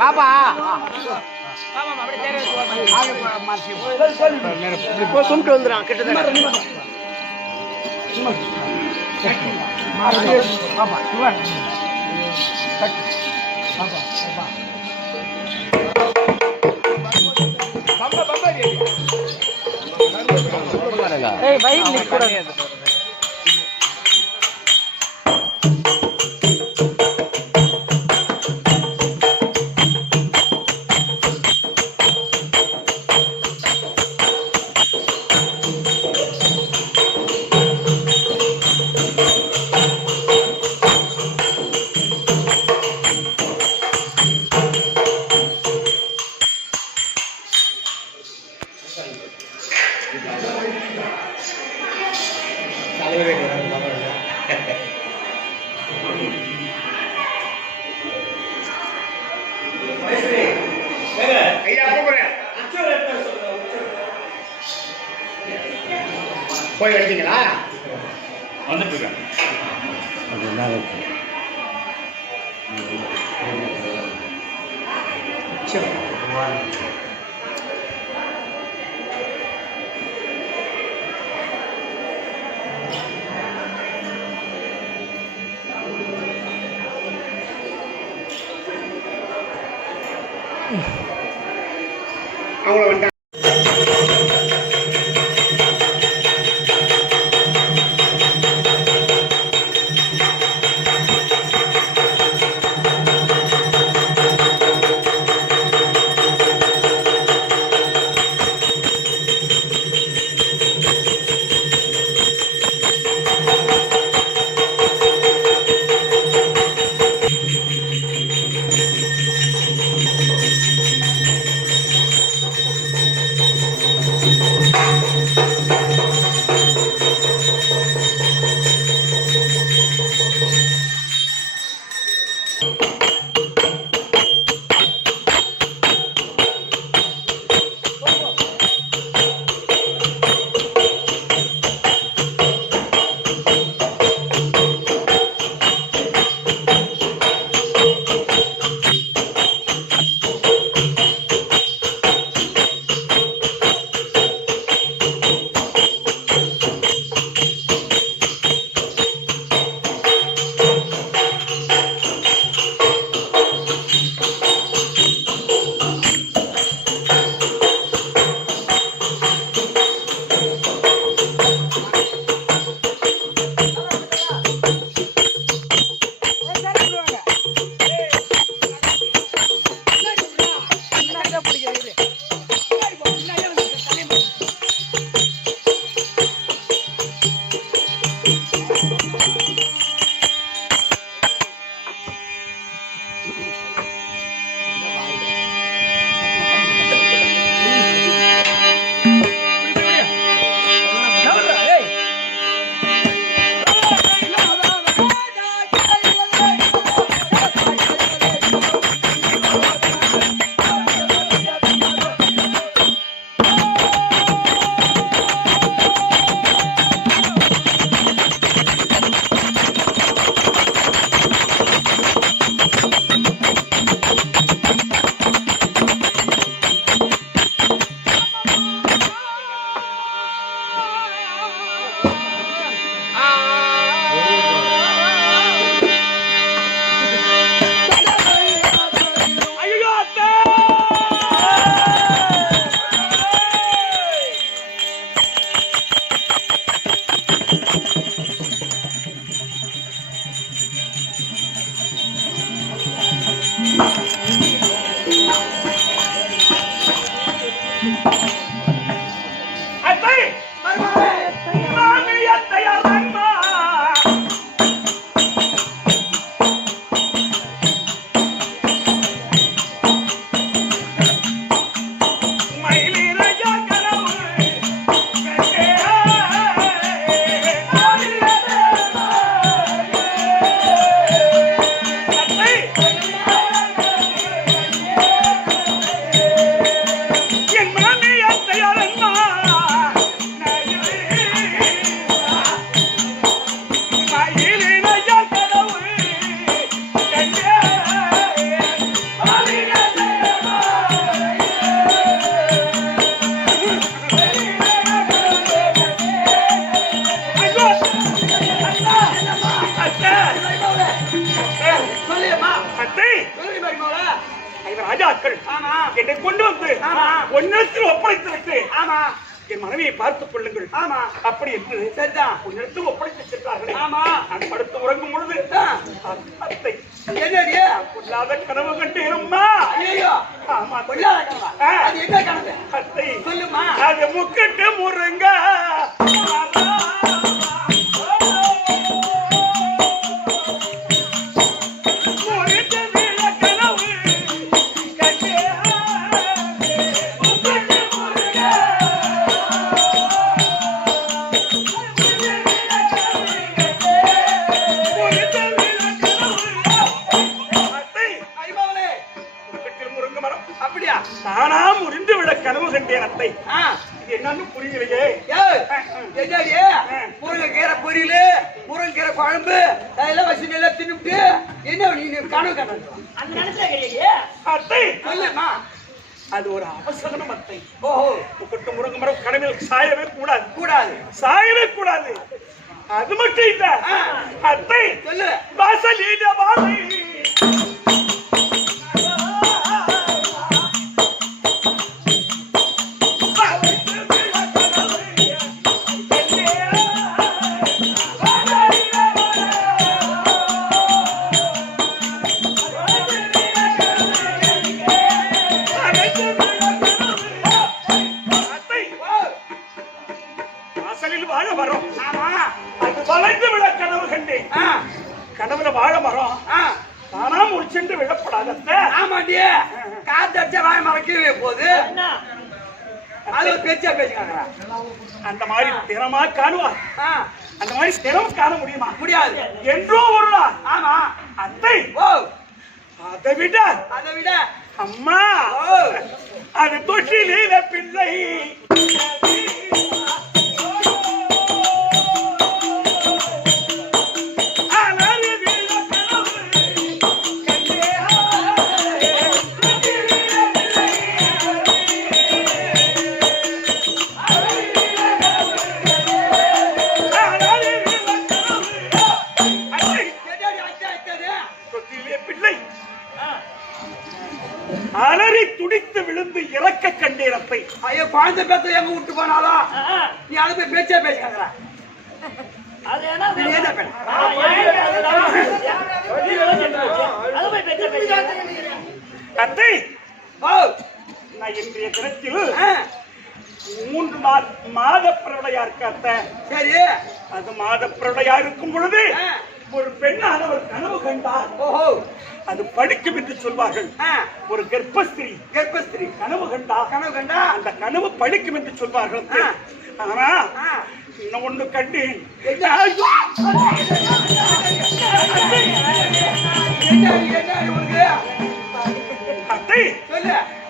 பாப்பா சொல்லிட்டு வந்துடுறான் கிட்டத்தட்ட போய் எடுத்தீங்களா? வந்துட்டு இருக்கேன். அவங்கள வந்துட்டாங்க. அத்தை சொல்லுங்க மருமகளா. ஐவர் ராஜாக்கள் ஆமா என்னை கொண்டு வந்து ஆமா. ஒன்னிடத்தில் ஒப்படைத்து விட்டு ஆமா என் மனைவியை பார்த்துக் கொள்ளுங்கள் ஆமா அப்படி என்று சரிதான். ஒன்னிடத்தில் ஒப்படைத்து சென்றார்களே ஆமா நான் படுத்து உறங்கும் பொழுது அத்தை என்னடி கொள்ளாத கனவு கண்டேனம்மா. ஐயோ ஆமா கொள்ளாத கனவா? அது என்ன கனவு அத்தை சொல்லுமா. அது முக்கட்டு முருங்க அப்படியா? தானா முறிந்து விட கனவு கண்டேன் அத்தை. ஆ இது என்னன்னு புரியலையே. ஏய் என்னடி முருங்கைக்கீரை பொரியல் முருங்கைக்கீரை குழம்பு அதெல்லாம் வச்சு நல்லா தின்னுட்டு என்ன நீ கனவு கண்டது அந்த நினைச்சா அத்தை சொல்லுமா. அது ஒரு அவசரம் அத்தை. ஓஹோ முக்கட்டு முருங்கை மரம் கனவில் சாயவே கூடாது கூடாது சாயவே கூடாது. அது மட்டும் இல்ல அத்தை சொல்லு. வாசலீட வாசை வாழ மரம். அது வளைந்து விட கனவு கண்டேன். கனவுல வாழ மரம் தானா முடிச்சென்று விழப்படாத. ஆமாண்டிய காத்தடிச்ச வாழ மரக்கவே போகுது. அது பேச்சா பேசுறாங்க. அந்த மாதிரி திறமா காணுவா. அந்த மாதிரி திறம் காண முடியுமா? முடியாது. என்றோ ஒரு நாள். ஆமா அத்தை ஓ அதை விட அம்மா அது தொட்டிலே பிள்ளை அலறி துடித்து விழுந்து இறக்க கண்டேனப்பை. ஐயோ குழந்தை பேத்த எங்க விட்டு போனாலோ நீ அதை போய் பேச்சா பேசுறாங்க. அத்தை ஓ நான் இன்றைய தினத்தில் 3 நாள் மாத பிரளயா இருக்க அத்தை. சரி அது மாத பிரளயா இருக்கும் பொழுது ஒரு பெண்ணானவர் கனவு கண்டார். ஓஹோ அது படிக்கும் என்று சொல்வார்கள். ஒரு கர்ப்பஸ்திரி கனவு கண்டா அந்த கனவு படிக்கும் என்று சொல்வார்கள். ஆனா இன்னும் ஒண்ணு கண்டேன். அத்தை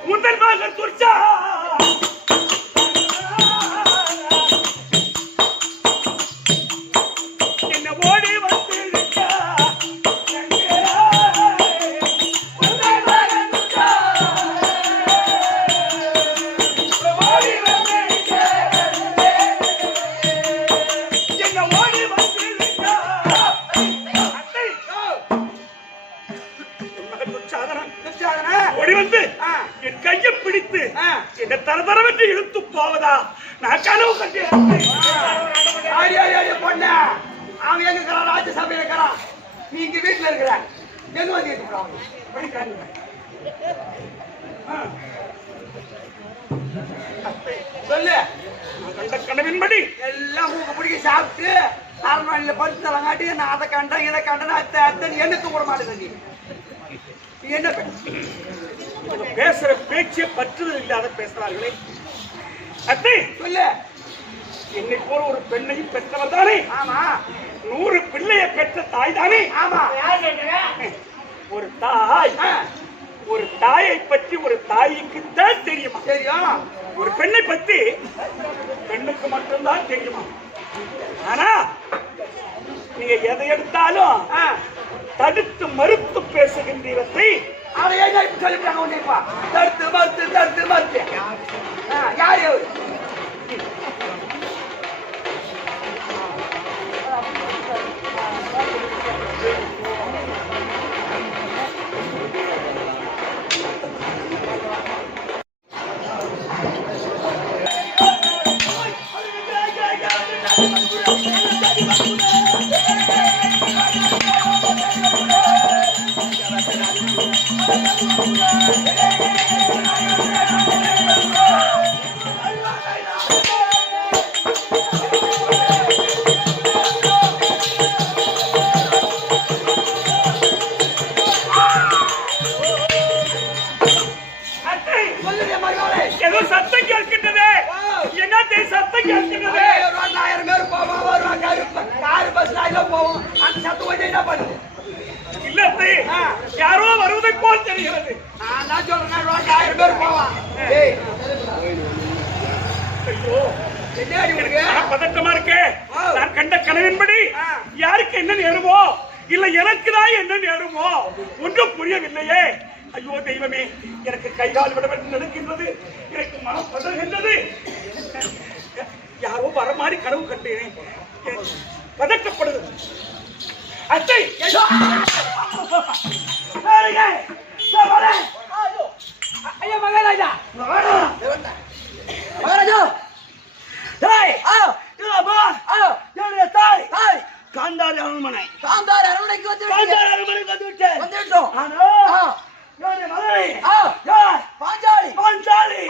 முதல் மகன் துர்ச்சா என்ன ஓடி வந்து என் கையை பிடித்து என்ன தரதரவென்று இழுத்து போவதா நான் கனவு கண்டேன். பொண்ணு அவன் எங்க இருக்கிறான்? ராஜ்யசபையில் இருக்கிறான். நீ இங்க வீட்டுல இருக்கிற எங்க வந்து சொல்லு. கண்ட கனவின்படி எல்லாம் மூக்க பிடிக்க சாப்பிட்டு அரண்மனையில படுத்து தலங்காட்டி நான் அதை கண்டேன் இதை கண்டேன் அத்தை அத்தை எனக்கு கூட மாட்டேங்க. நீ என்ன பேசுற பேச்சே பற்றுதல் இல்லாத பேசுறார்களே. அத்தை சொல்லு. என்னை போல ஒரு பெண்ணையும் பெற்றவர் தானே? ஆமா. 100 பிள்ளையை பெற்ற தாய் தானே? ஆமா. ஒரு தாய் ஒரு தாயை பற்றி ஒரு தாய்க்கு தான் தெரியுமா? தெரியும். ஒரு பெண்ணை பற்றி பெண்ணுக்கு மட்டும்தான் தெரியுமா? ஆனா நீங்க எதை எடுத்தாலும் தடுத்து மறுத்து பேசுகின்றீரத்தை. அதை ஏன் இப்ப சொல்லிவிட்டாங்க உன்னைப்பா? தடுத்து மறுத்து யாரு ஏதோ சத்தம் கேட்கின்றது. என்னத்தை சத்தம் கேட்கின்றது? 1000 பேர் போவோம், வருவாங்க. கார் பஸ்ல எல்லாம் போவோம். அந்த சத்தம் வந்து என்ன பண்ணுது? இல்லத்தை யாரோ வருவதை போல் தெரிகிறது. நான் சொல்றேன் 1000 பேர் போவான். ஏய் ஐயோ என்னடி உங்களுக்கு பதட்டமா இருக்கு. நான் கண்ட கனவின்படி யாருக்கு என்ன நேருமோ இல்ல எனக்கு தான் என்ன நேருமோ ஒன்றும் புரியவில்லையே. ஐயோ தெய்வமே, எனக்கு கைகால் விட நடக்கின்றது. எனக்கு மனம் பதறுகின்றது. யாரோ வர மாதிரி கனவு கண்டேன். பதட்டப்படுது. அத்தை ஐயா மகாராஜா மகாராஜா காந்தாரி அரண்மனை அரண்மனைக்கு வந்துவிட்டோம். பாஞ்சாலி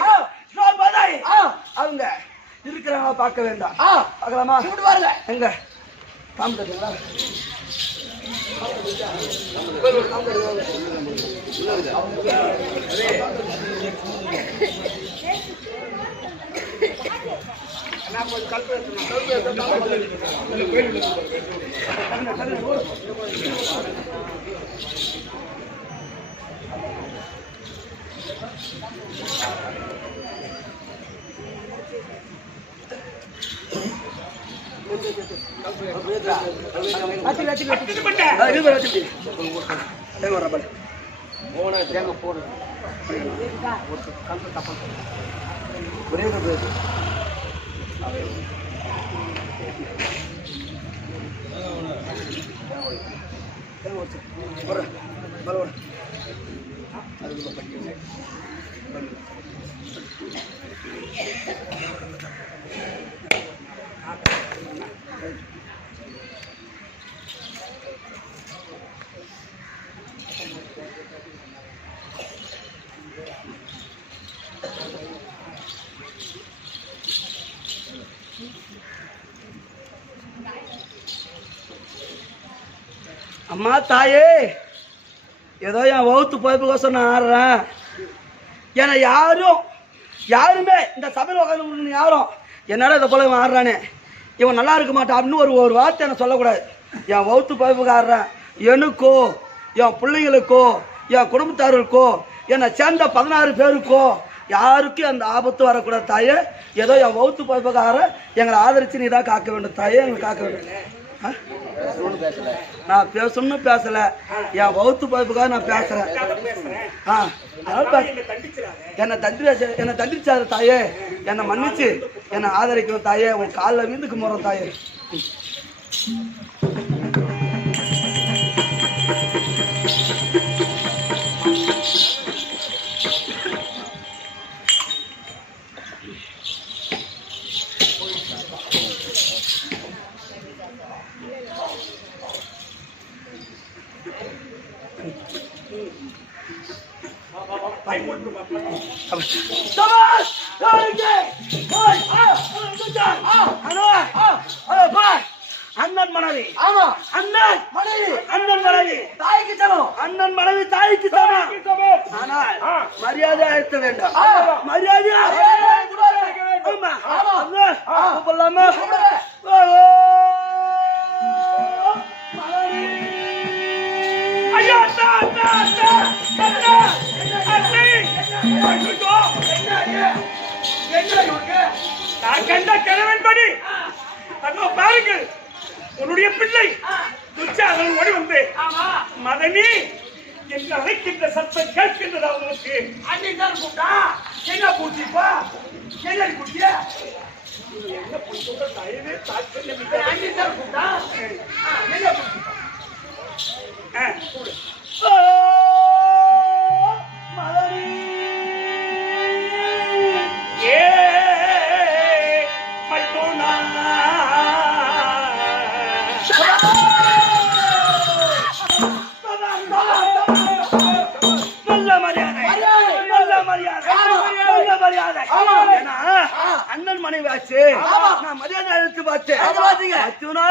அவங்க இருக்கிறாங்க, பார்க்க வேண்டாம். பார்க்கலாமா? பாருங்க எங்க காமிட்டீங்களா? அம்மா தாயே, ஏதோ என் வகுத்து போய்ப்பு கோசம் நான் ஆடுறேன். ஏன்னா யாருமே இந்த சபையில் உட்காந்து யாரும் என்னடா இதை போல இவன் ஆடுறானே, இவன் நல்லா இருக்க மாட்டான் அப்படின்னு ஒரு வார்த்தை என்ன சொல்லக்கூடாது. என் வகுத்து போய்ப்புக்கு ஆடுறேன். எனக்கோ என் பிள்ளைங்களுக்கோ என் குடும்பத்தார்களுக்கோ என்னை சேர்ந்த 16 பேருக்கோ யாருக்கும் அந்த ஆபத்து வரக்கூடாது தாயே. ஏதோ என் வகுத்து போய்ப்புக்கு ஆடுறேன். எங்களை ஆதரிச்சு நீ தான் காக்க வேண்டும் தாயே, எங்களை காக்க வேண்டும். நான் பேசணும்னு பேசல, என் வகுத்து பைப்புக்காக நான் பேசுறேன். என்னை தண்டிச்சாரு தாயே, என்னை மன்னிச்சு என்னை ஆதரிக்கும் தாயே. உன் காலில் வீந்துக்கு போறோம் தாயே. அண்ணன் மனைவி, அண்ணன் மனைவி தாய்க்கு சமம். அண்ணன் மனைவி தாய்க்கு சமம். ஆனால் மரியாதை அழுத்த வேண்டாம். மரியாதை கூப்பிடலாமா? ஐயா நான் கண்ட கணவன்படி பாருங்கள், உன்னுடைய பிள்ளை துச்சாதன் ஓடி வந்து மதனி என்று அழைக்கின்ற சத்தம் கேட்கின்றதா உங்களுக்கு? அன்னைக்கு கூப்பிட்டா என்ன பூச்சிப்பா, என்ன குட்டியா என்ன சொல்ற தயவே தாக்கல் அன்னைக்கு கூப்பிட்டா என்ன பூச்சிப்பா மரியாதை. ஏன்னா அண்ணன் மனைவி ஆச்சு. நான் மரியாதை எடுத்து பார்த்தேன். அர்ஜுனா,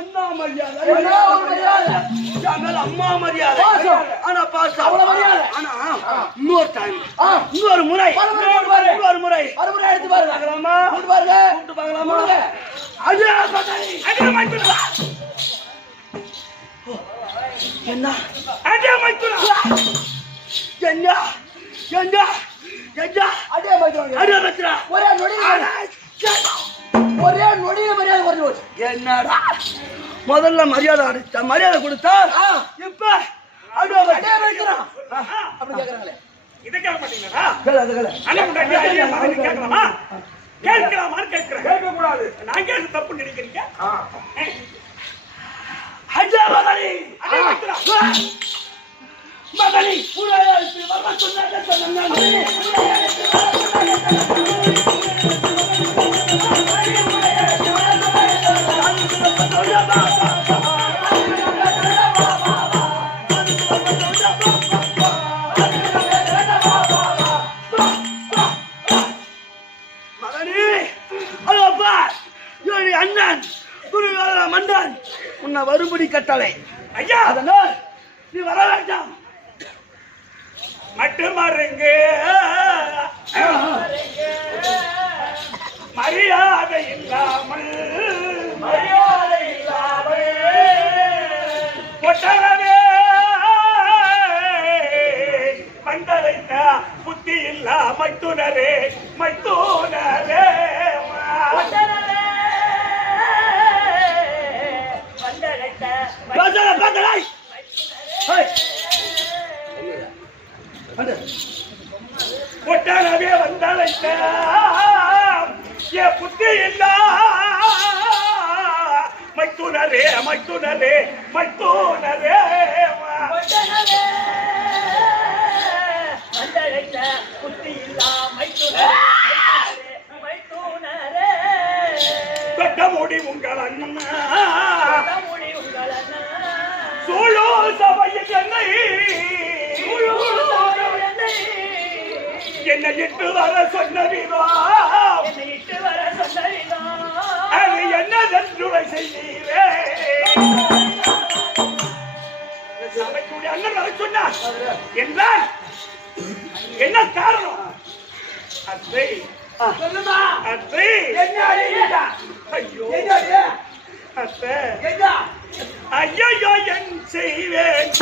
என்ன மரியாதை? என் மேல அம்மா மரியாதை. ஆனா பாசம். ஆனா இன்னொரு டைம், இன்னொரு முறை எடுத்து பாருங்களாமா? கூப்பிட்டு பார்க்கலாமா? அது என்ன ஒரே நொடியில மரியாதை குறைஞ்சு போச்சு. என்னடா முதல்ல மரியாதை அடிச்சா மரியாதை கொடுத்தா இப்ப அப்படி கேக்குறாங்களே. இதை கேட்க மாட்டீங்களா? கேட்க கூடாது. நான் கேட்டு தப்பு நினைக்கிறீங்க. மகனி அண்ணன் குருவேல மன்னன் உன்னை வரும்படி கட்டளை. ஐயா, அதனால் நீ வர வேண்டாம். மட்டும் மருங்க மரியாதை இல்லாமல் ஒட்டவே மண்டலைத்த புத்தி இல்லா மைத்துனரே ஒட்டவே வந்தழைத்த என் புத்தி இல்லா மைத்துனரே தொட்ட மூடி உங்கள் அண்ணா சூழோ சபையில் என்னை இட்டு வர சொன்னவிதோ அது என்னதென்றுரை செய்தீரே. சபைக்குடைய அண்ணன் வர சொன்னார் என்றால் என்ன காரணம்? அத்தை அத்தை ஐயோ அத்தை ஐயோ என் செய்வேன்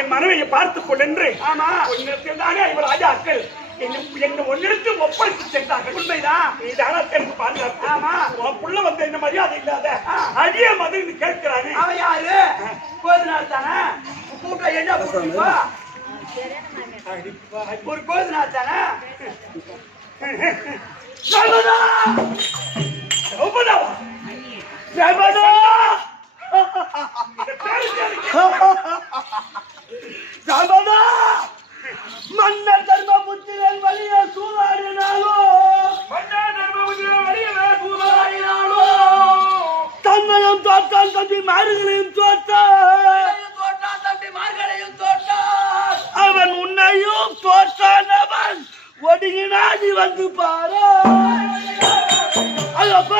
என் மனைவியை பார்த்துக் கொள்ளென்று ஒன்னிடத்தில் தானே இவர் ராஜாக்கள் என்ன ஒன்னிடத்து ஒப்படைத்து சென்றார்கள். உண்மைதான், நீதான எனக்கு பாதுகாப்பு. உன் புள்ள வந்து என்ன மரியாதை இல்லாத அடிய மதம் கேட்கிறானே அவன் யாரு? கோது நாள் தானே கூட்ட என்ன பண்ணுவா? ஒரு கோது நாள் தானே மன்னர் தர்ம புத்திரன் வழிய சூதாடினாலோ தன்னையும் தோற்றான் தம்பி மாறுகளையும் தோற்றான் வந்து பாரோ. அதப்ப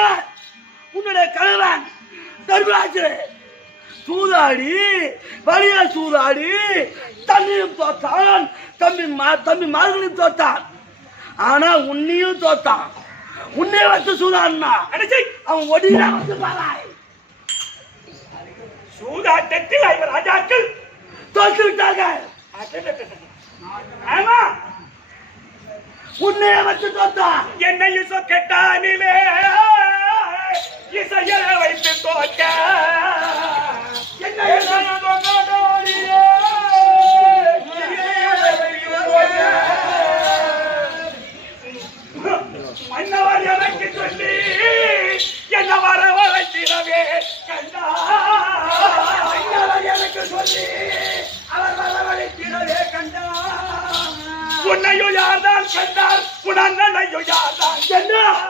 உன்னுடைய கணவன் தர்மராஜ் சூதாடி வழியா சூதாடி தண்ணியும் தோத்தான், தம்பி மார்களையும் தோத்தான். ஆனா உன்னையும் தோத்தான். உன்னை வச்சு சூதாடினா அவன் ஒடினா வந்து பாராய். சூதாட்டத்தில் ஐவர் ராஜாக்கள் தோற்று விட்டார்கள். ஆமா, உன்னைய வச்சு தோத்தான். என்னை இசை கெட்டானிலே இசைய வைத்து தோற்க மன்னவர் எனக்கு சொல்லி என்ன வர வளர்த்திடவே கண்டா. எனக்கு சொல்லி அவர் வர வளர்த்திடவே கண்டா. உன்னையும் யார்தான் கண்டார், உன் அண்ணனையும் யார்தான் கண்டார்.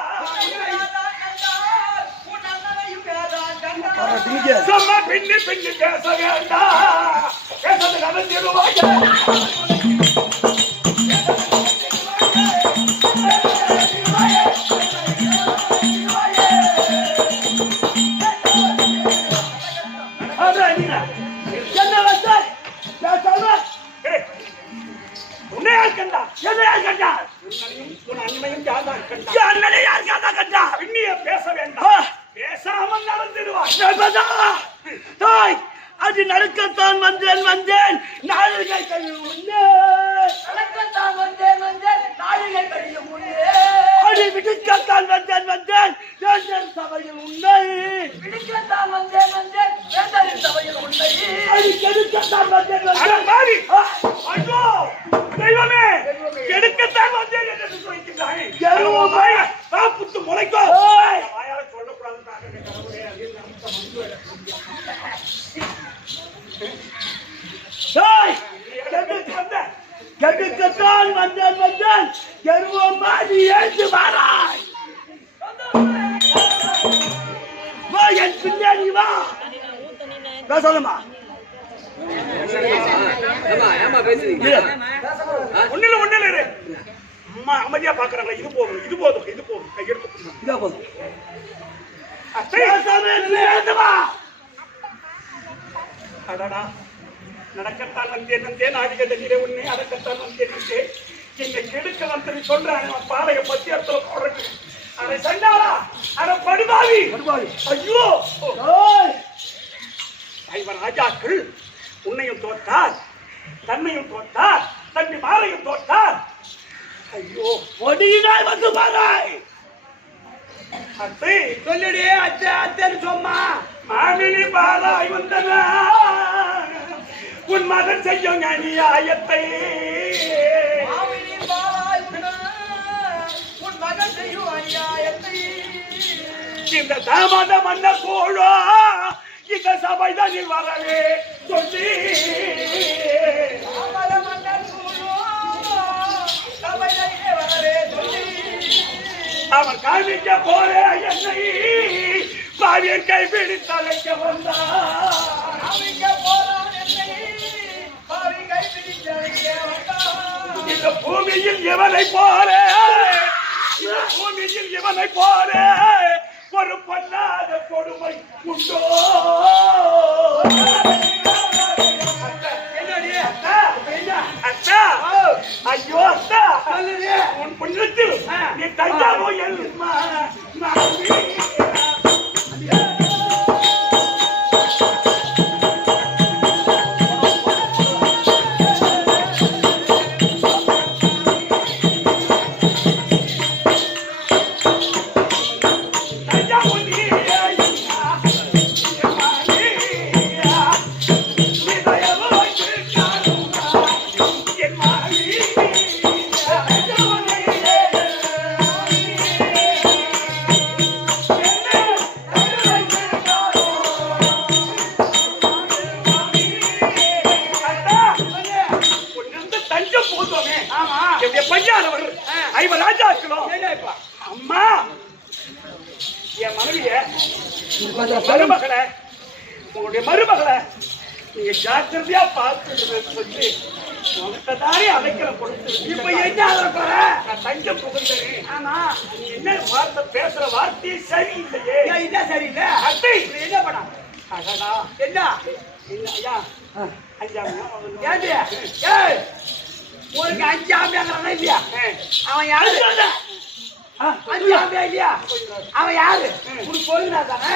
சும்மா பின்னி பின்னி பேச வேண்டாம். பேசது நடத்திடுவாங்க. உன்னையார் கண்டார், என்னையார் கண்டார், உன் அண்ணனையும் யார்தான் கண்டார். அண்ணனை யார் யார்தான் கண்டார். பின்னிய பேச வேண்டாம், பேசாமல் நடந்துடுவார். அது நடக்கத்தான் வந்தேன் நாளிகை கழிவு முன்னே. நடக்கத்தான் வந்தேன் நாளிகை கழியும் முன்னே. அது விடுக்கத்தான் வந்தேன் வேந்தர் சபையில் உன்னை. விடுக்கத்தான் வந்தேன் வேந்தரின் சபையில் உன்னை. அது கெடுக்கத்தான் வந்தேன். ஐயோ தெய்வமே, கெடுக்கத்தான் வந்தேன் என்று சொல்லிக்கிறாய். புத்து முளைக்கோ வாயால சொல்லக்கூடாது. கெடுக்கத்தான் வந்தேன் கருவமா நீ எழுந்து வாராய். வா என் பின்னாடி வா. சொல்லுமா ஒண்ணில இரு. அம்மா அமைதியா பாக்குறாங்களா? இது போதும் கையெடுத்து இதா போதும். அடடா, நடக்கத்தான் வந்தேன் ஆதிகத்திலே உன்னை அடக்கத்தான் வந்தேன். என்னை கெடுக்க வந்து சொல்றான். பாலைய பத்தி இடத்துல போடுறது. அதை சண்டாளா, அதை படுபாவி. ஐயோ, ஐவர் ராஜாக்கள் உன்னையும் தோற்றார், தன்னையும் தோற்றார், தம்பி மாலையும் தோற்றார். ஐயோ, ஒடியினாய் வந்து பாராய். அத்தை சொல்லுடி அத்தேன்னு சொம்மா. மாமினி பாராய் வந்தனா உன் மகன் செய்யும் அநியாயத்தை. உன் மகன் செய்யும் அநியாயத்தை. இந்த தாமத மன்ன கோழோ இந்த சபைதனில் வரவே சொல்லி. அவன் காமிக்க போற என்னை பாவியர் கைபிடித்து அழைக்க வந்தான். இந்த பூமியில் இவனை போல ஒரு பண்ணாத கொடுமை உண்டோ? ஐயோ அத்தா, உன் புண்ணத்தில் நீ தஞ்சாவூர் ஐவர் ராஜாக்களும் அம்மா என் மனைவிய மருமகளை, உங்களுடைய மருமகளை நீங்க ஜாக்கிரதையா பார்த்து சொல்லி உனக்குதானே அடைக்கலம் கொடுத்து இப்ப என்ன ஆகுற போற? நான் தஞ்சம் புகுந்தேன். ஆமா. என்ன வார்த்தை பேசுற வார்த்தையே சரியில்லையே. ஏன் இதான் சரியில்லை? அத்தை இப்ப என்ன பண்ண? அடடா என்ன? ஐயா ஐயா ஏண்டி? ஏய், உனக்கு 5 ஆம்பியாங்கிறானா இல்லையா? அவன் யாரு சொல்ற? 5 ஆம்பியா இல்லையா? அவன் யாரு? உனக்கு சொல்லுனா தானே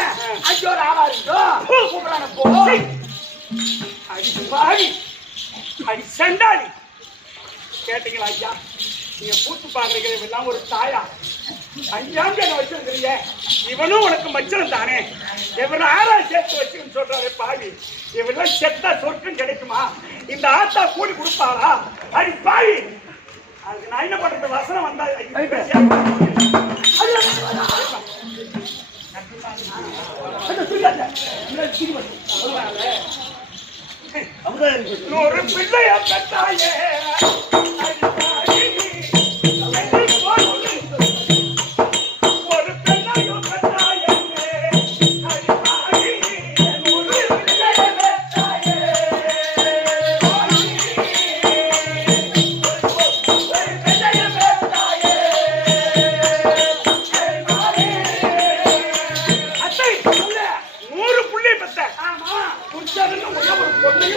5 ஒரு ஆளா இருக்கட்டும். கூப்பிடான போ. அடி பாவி அடி சண்டாளி. கேட்டீங்களா ஐயா? நீங்க பூத்து பாக்குறீங்க இவெல்லாம் ஒரு தாயா? 5 ஆம்பியர் வச்சிருக்கிறீங்க. இவனும் உனக்கு மச்சனம் தானே. இவன் 6 சேர்த்து வச்சுன்னு சொல்றாரு பாவி. இவெல்லாம் செத்தா சொர்க்கம் கிடைக்குமா? இந்த ஆத்தா கூடி கொடுப்பாளா? அடி பாவி. அதுக்கு நான் என்ன பண்றது? வசனம் வந்தா ஒரு பிள்ளைய பெற்றாயே ஒரு பெண்ணையும் பெற்றாயே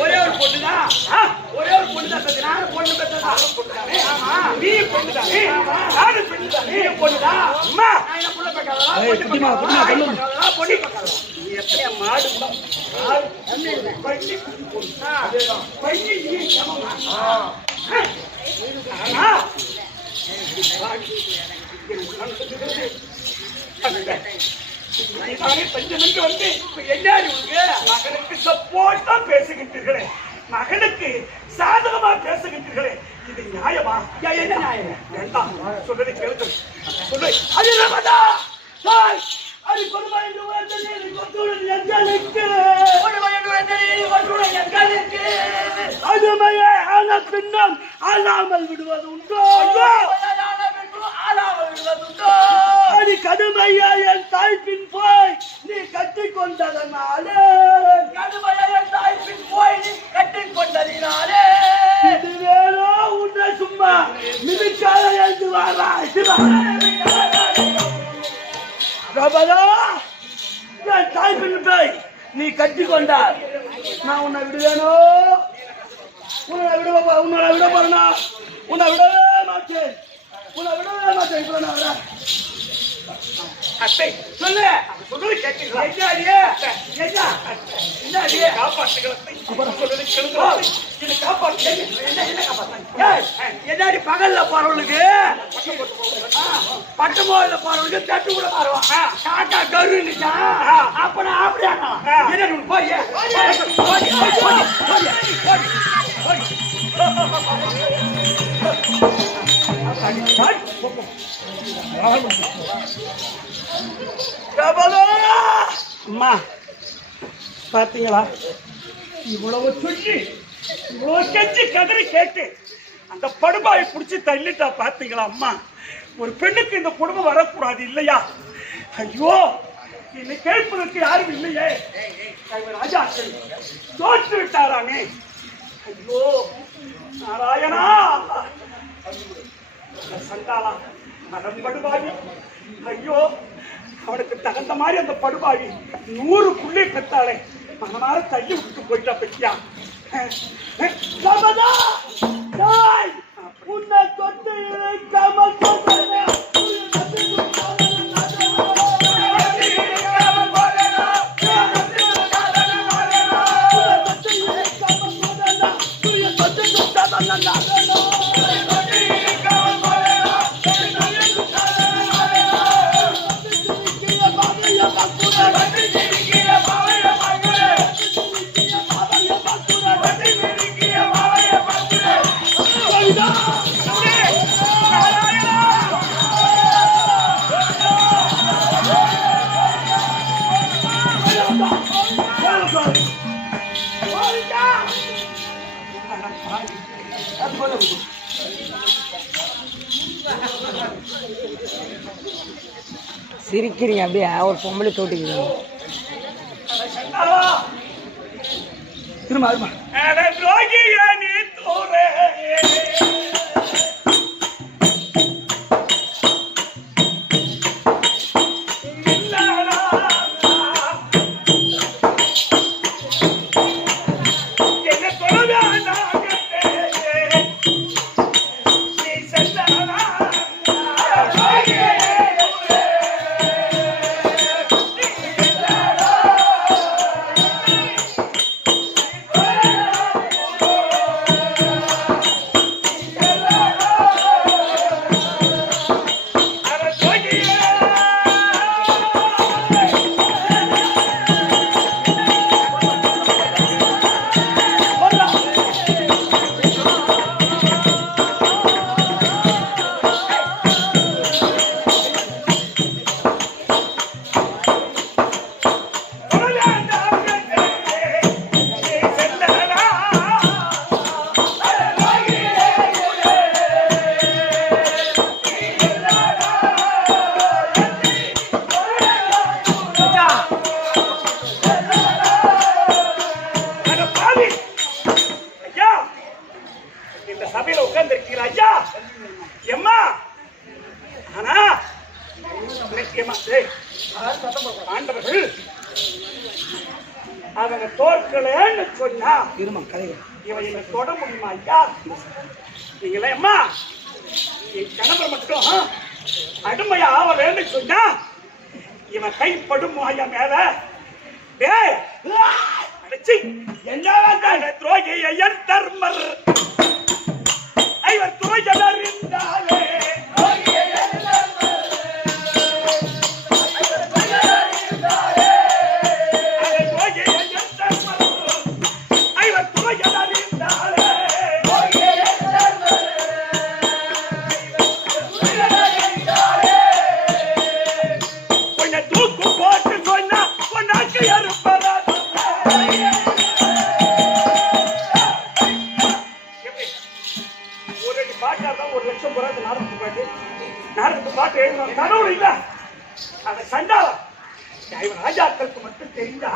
ஒரே ஒரு பொண்ணுதான். ஒரே ஒரு பொண்ணுதான் பெத்து. நானும் பொண்ணு பெத்ததா? ஆமா. நீ பொண்ணுதானே? நானும் பெண்ணுதானே? நீ பொண்ணுதான். அம்மா நான் என்ன புள்ள பெக்காதா? பொண்ணு பெக்காதா? பொண்ணு பெக்காதா? நீ எத்தனை மாடு பள்ளி பள்ளி நீ சமமா? ஆனா நீதானே தஞ்சமென்று வந்து என்னடி உனக்கு? மகனுக்கு சப்போர்ட்டா பேசுகின்றீர்களே, மகனுக்கு சாதகமா பேசுகின்றீர்களே, இது நியாயமா? என்ன நியாயம்? வேண்டாம் சொல்றதை கேளுங்க. சொல்லு. அது ரமதா. சாய், அது கொடுமை என்று உணர்ந்தது நீ கொத்துடன் எங்களுக்கு. கொடுமை என்று உணர்ந்தது நீ கொத்துடன் எங்களுக்கு. அதுமையே ஆன பின்னம் ஆளாமல் விடுவது உண்டோ? அடி கடுமையா என் தாய்ப்பின் போய் நீ கட்டிக் கொண்டதனாலே. கடுமையா என் தாய்ப்பின் போய் நீ கட்டிக் கொண்டதினாலே. இது வேறோ உன்னை சும்மா மிதிக்காத எழுந்து வாராய். ரபதா, என் தாய்ப்பின் போய் நீ கட்டிக் கொண்டார். நான் உன்னை விடுவேனோ? உன்னை விட போறனா? உன்னை விடவே மாட்டேன். உன்னை விடவே மாட்டேன். இப்ப நான் வரேன். அத்தை சொல்லு. சொல்றது கேட்கிறீங்களா? என்னாடி பகல்ல போறவங்களுக்கு பட்டு போகல போறவங்களுக்கு தட்டு கூட மாறுவான். காக்கா கருந்துச்சா அப்ப நான் அப்படியா என்ன போய் அம்மா பாத்தீங்களா? இவ்வளவு சொல்லி இவ்வளவு கெஞ்சி கதறி கேட்டு அந்த படுபாயை பிடிச்சி தள்ளிட்டா. பாத்தீங்களா அம்மா? ஒரு பெண்ணுக்கு இந்த குடும்பம் வரக்கூடாது இல்லையா? ஐயோ, என்னை கேட்பதற்கு யாரும் இல்லையே. ராஜா தோற்று விட்டாராமே. ஐயோ நாராயணா, சண்டாளா மரம் படுபாவி. ஐயோ, அவனுக்கு தகுந்த மாதிரி அந்த படுபாவி 100 புள்ளி பெற்றாளே, மகனால தள்ளி விட்டு போயிட்டா பத்தியா? உன்னை கொண்டு இழைக்காமல் சிரிக்கிறீங்க அப்படியே ஒரு பொம்பளை தோட்டிக்கிறீங்க. திரும்ப துரோகியா நீ சபையில உட்கார்ந்து இருக்கிற ஐயா எம்மா ஆனா ஆண்டவர்கள் அவங்க தோற்கலன்னு சொன்னா இருமா கலைகள் இவன் என்ன தொட முடியுமா ஐயா நீங்களே அம்மா என் கணவர் மட்டும் அடிமையா ஆவலன்னு சொன்னா இவன் கைப்படும் ஐயா மேல டேய் அடிச்சி என்ன துரோகி ஐயன் தர்மர் ஐவர் துரோஜனர் இருந்தாலே கடவுள் இல்ல அந்த சண்டாளம் ராஜாக்களுக்கு மட்டும் தெரிஞ்சா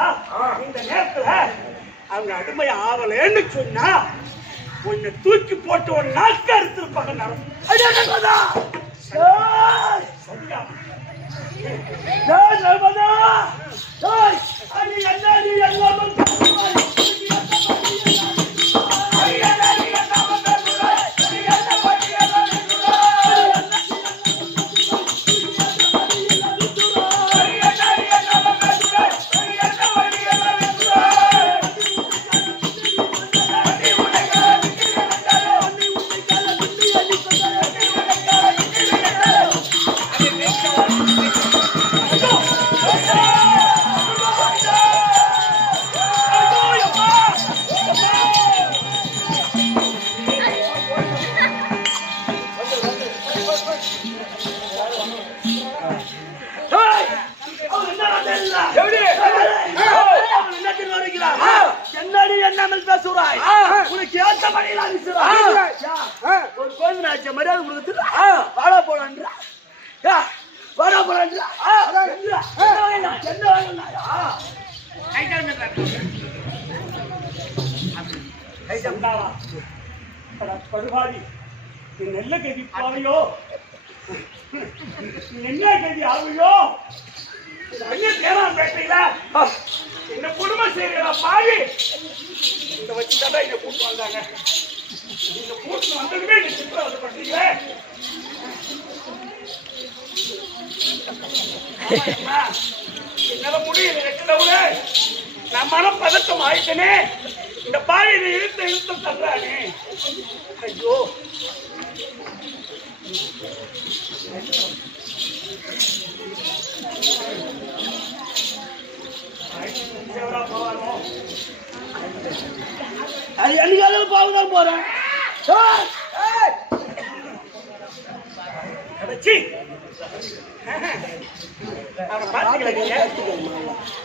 இந்த நேரத்துல அவங்க அடிமை ஆவலன்னு சொன்னா உன்னை தூக்கி போட்டு ஒரு நாட்க எடுத்திருப்பாங்க என்னடி என்னாமல் பேசுறாய் உனக்கு ஏத்த மணியில ஒரு கோயில் ஆச்சு மரியாதை கொடுத்து வாழ போறான்றா வாழ போறான்றா படுபாடி நெல்ல கதி பாவையோ என்ன கதி ஆவையோ பேட்டையில என்ன குடும்பம் செய்யற பாவி இந்த வச்சுதான் என்ன கூட்டு வந்தாங்க இந்த கூட்டு வந்ததுமே இந்த சித்திரவதை பண்றீங்களே என்னால முடியல எட்டளவுல நான் மனம் பதட்டம் ஆயிட்டனே இந்த பாவியை இழுத்த தர்றானே ஐயோ அது என்னைக்காவது பாவதான் போறேன்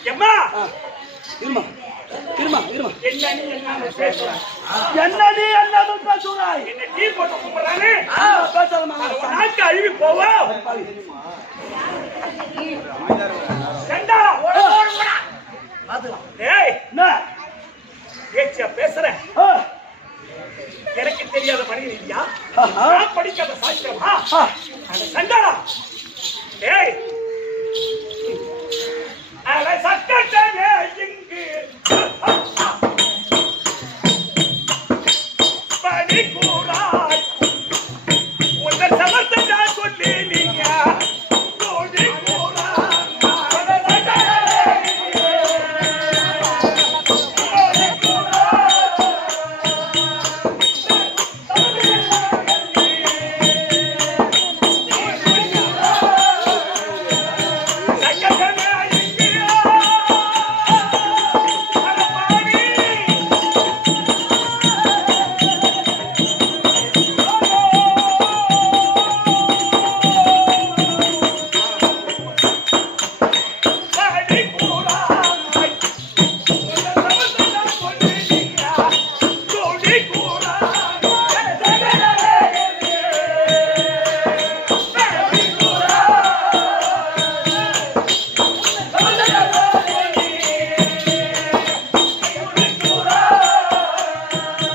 எம்மா இருமா இருமா இருமா என்னடி என்ன பேசுறாய் என்ன டீ போட்டு கூப்பிடுறானே பேசாதமா நாக்கு அழுவி போவோம் ஏய் என்ன பேச்சியா பேசுறேன் ஆஹா. நான் படிக்காத சாஸ்திரமா ஆ. அட சண்டாளா ஏய் அட சக்கட்டனே இங்கு படி கூடாய் உன்னை சமர்த்தா சொல்லி நீங்க தோடி கூடாய் அட சக்கட்டனே சக்கட்டனே இங்கு அட பாடி படி கூடாய் உன்னை சமர்த்தா சொல்லி நீங்க தோடி கூடாய்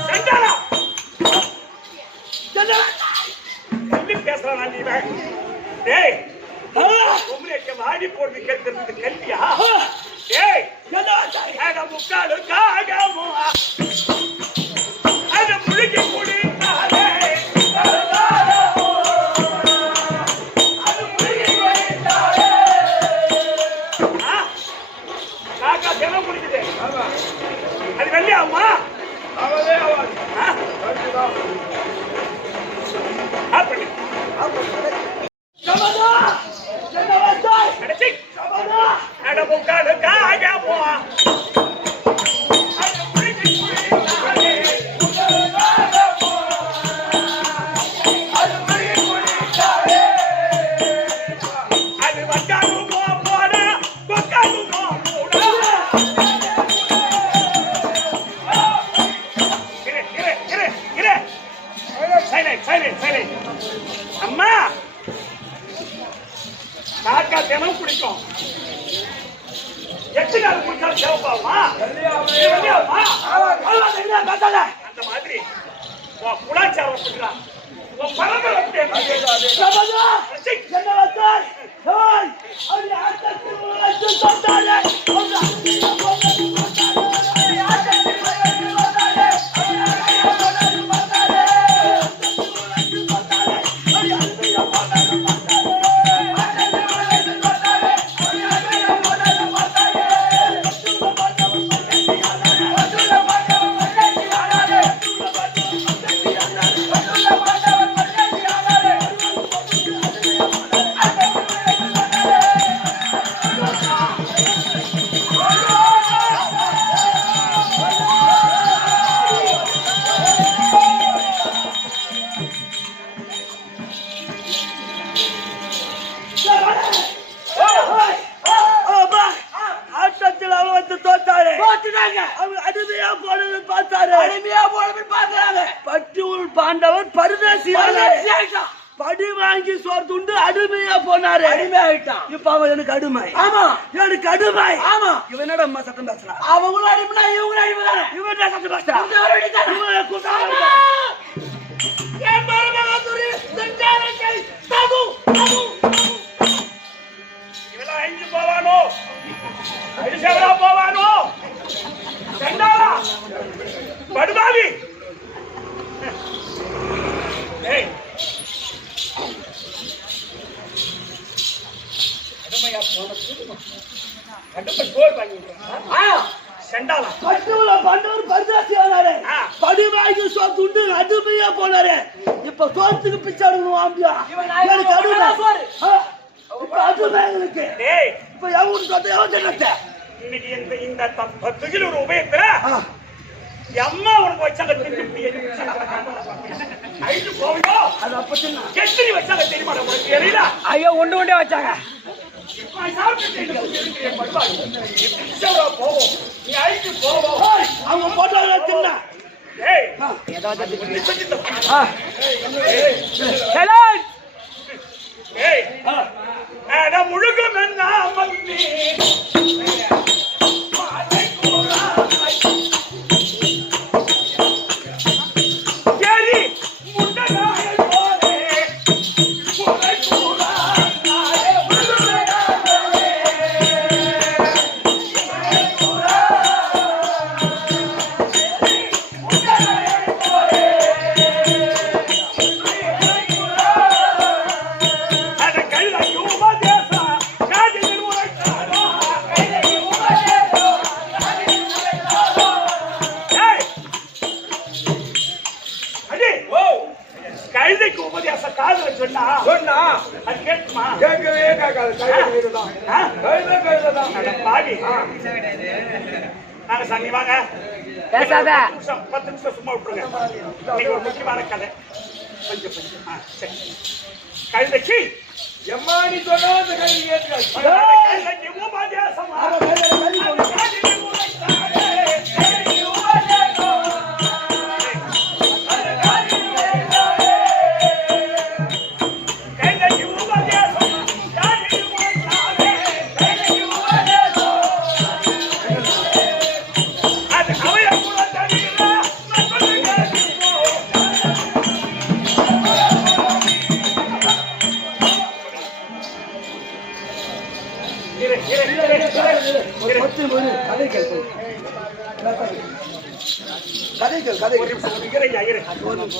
சண்டாளா கல்வி பேசுறான் நீ இவன். டேய் உம்முடைய வாடி போட்டு கேட்கிறது கல்வியா டேய் அட முக்காலு காகமோ அட முழுகி குடித்தாலே காக்கா தினம் குடிக்குது அது வெள்ளையாமா அப்படி சபதா என்ன வந்தாய் அடச்சி சபதா அட முக்காலு காகமோ அட முழுகி குடித்தாலே அது வட்டானுமோ போட கொக்கானுமோ போட இரு சைலண்ட் அம்மா காக்கா தினம் குடிக்கும் எட்டு நாள் குடிச்சாலும் சிவப்பாமா அந்த மாதிரி உன் குலாச்சாரம் அப்படிதான் உன் பரம்பரை அப்படி சபதா என்ன வந்தாய் ஹாய் அது ஆட்டத்தில் உலகத்து சொன்னாலே ஆட்டத்தில் அவ வந்து தோத்தாரு அவங்க அடிமையா போனது பார்த்தாரு பட்டியூர் பாண்டவர் பரதேசியான படி வாங்கி சோர்த்துண்டு அடிமையா போனாரு இப்ப அவன் எனக்கு அடிமை எனக்கு அடிமை இவன் என்னடா அம்மா சத்தம் பேசுறான் அவங்களும் அடிமைனா இவங்களும் அடிமை தானே இவன் என்ன சத்தம் பேசுறான் இவன் கூட்டம் என் மருமகன் செஞ்சாரத்தை தகு இவெல்லாம் ஐந்து போவானோ அடிசவரா போவானோ சண்டாளா படுபாவி ஏய் கடுமையா போனது கடுமை சோறு வாங்கி சண்டாளா பட்டுல பண்டவர் பரதேசியானாரு படி வாங்கி சோத்துண்டு அடிமையா போனாரு இப்ப சோத்துக்கு பிச்சை எடுக்கணும் ஆம்பியா எனக்கு அடிமை இப்ப அடிமை எங்களுக்கு டேய் இப்ப எவன் சொத்த எவன் சொன்னத்த இன்னைக்கு இந்த துகில் ஒரு உபயத்துல அம்மா உனக்கு வச்சாங்க ஐந்து போவியோ அது அப்ப சின்ன எத்தனை வச்சாங்க தெரியுமா உனக்கு தெரியல ஐயோ ஒன்று ஒன்றே வச்சாங்க போவோம் நீ ஐந்து போவோம் அவங்க போட்டாங்க சின்ன ஏய் ஏய் அட முழுகும் என்ன மன்னி சரி முண்டனாய் கழுதைக்கு உபதேச காதுல சொன்னா சொன்னா அது கேட்குமா? கேட்கவே கேட்காது. கைதுதான் ஆ? கைதுதான். அட பாவி. நாங்க சன்னி வாங்க. பேசாத. 10 நிமிஷம் சும்மா விட்டுருங்க. இன்னைக்கு ஒரு முக்கியமான கதை. கொஞ்சம். சரி. கழுதைக்கு எம்மாடி சொன்னா அந்த கைது கேட்காது. கழுதைக்கு உபதேசமா?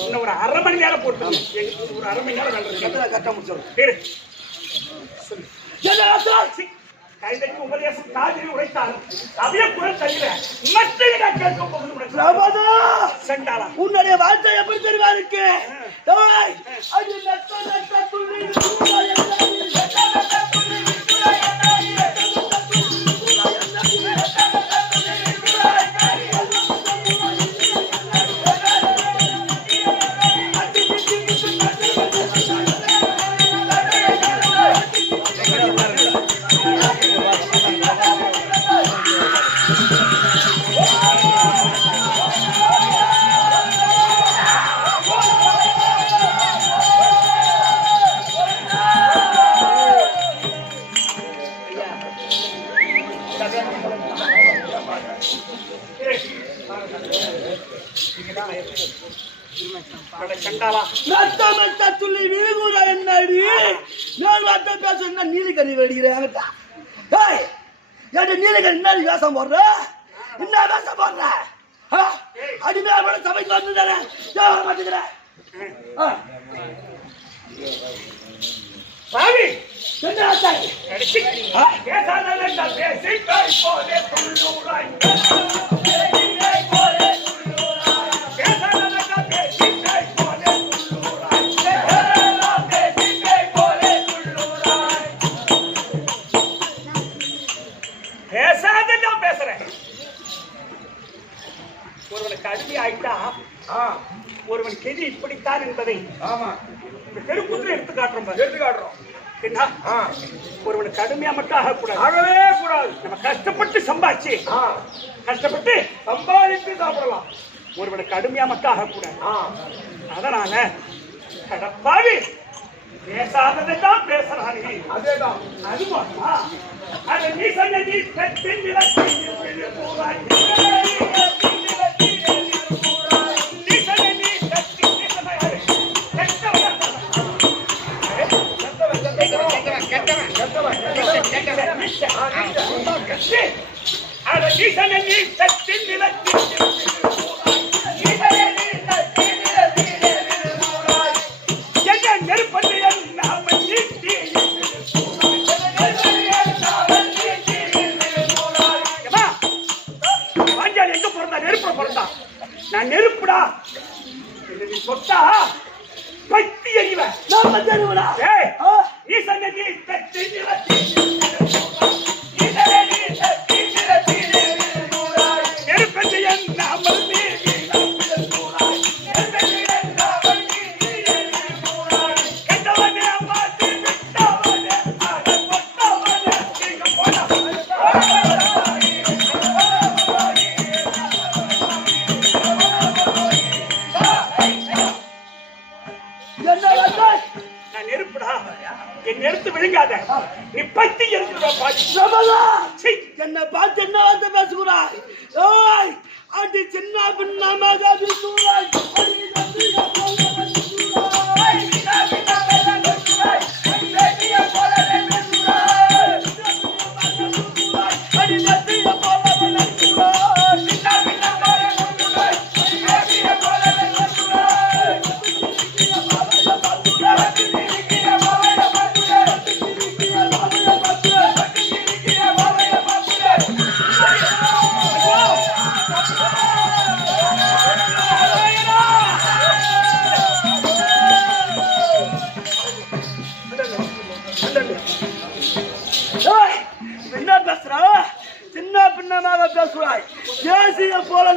இன்னும் ஒரு அரை மணி நேரம் போட்டு ஒரு அரை மணி நேரம் கரெக்டா முடிச்சிடும். கைதைக்கு உபதேசம் காதில் உரைத்தாலும் சபைய குரல் தவிர மற்ற கேட்க போகுது. செண்டாளா உன்னுடைய வாழ்க்கை எப்படி தெரியுமா இருக்கு? அது நட்ட நட்ட துள்ளி செண்டாளா நட்ட நட்ட துள்ளி வீகுற என்னடி? நான் வார்த்தை பேசுறேன்னா நீலிக்கண்ணி வெடிக்கிறேன். நீலிக்கண்ணி என்ன வேஷம் போடுற? என்ன வேஷம் போடுற? அடிமையா கூட சபைக்கு வந்துதானே வர மாட்டேங்கிறேன். பாவி என்ன ஆச்சாய்? பேசுறேன். ஒருவனுக்கு அடிமை ஆயிட்டா ஒருவன் கெதி இப்படித்தான் என்பதை தெருக்குத்துல எடுத்து காட்டுறோம். என்ன ஒருவனுக்கு கடுமையா மட்டும் ஆகக்கூடாது. ஆகவே கூடாது. நம்ம கஷ்டப்பட்டு சம்பாதிச்சு கஷ்டப்பட்டு சம்பாதித்து சாப்பிடலாம். ஒருவனுக்கு கடுமையா மட்டும் ஆகக்கூடாது. அதனால கடப்பாவி பேசாததான் பேசுறானே. அதேதான். அதுவாமா அதை நீ சொன்ன நீ கட்டின் விளக்கின் போராய் நான் நெருப்புடா சொத்தா பத்தி எறிவேன். நீ பத்தி என்ன பார்த்து என்ன வார்த்தை பேசுகிறாய்? அடி சின்ன பின்னமாக பேசுகிறாய்.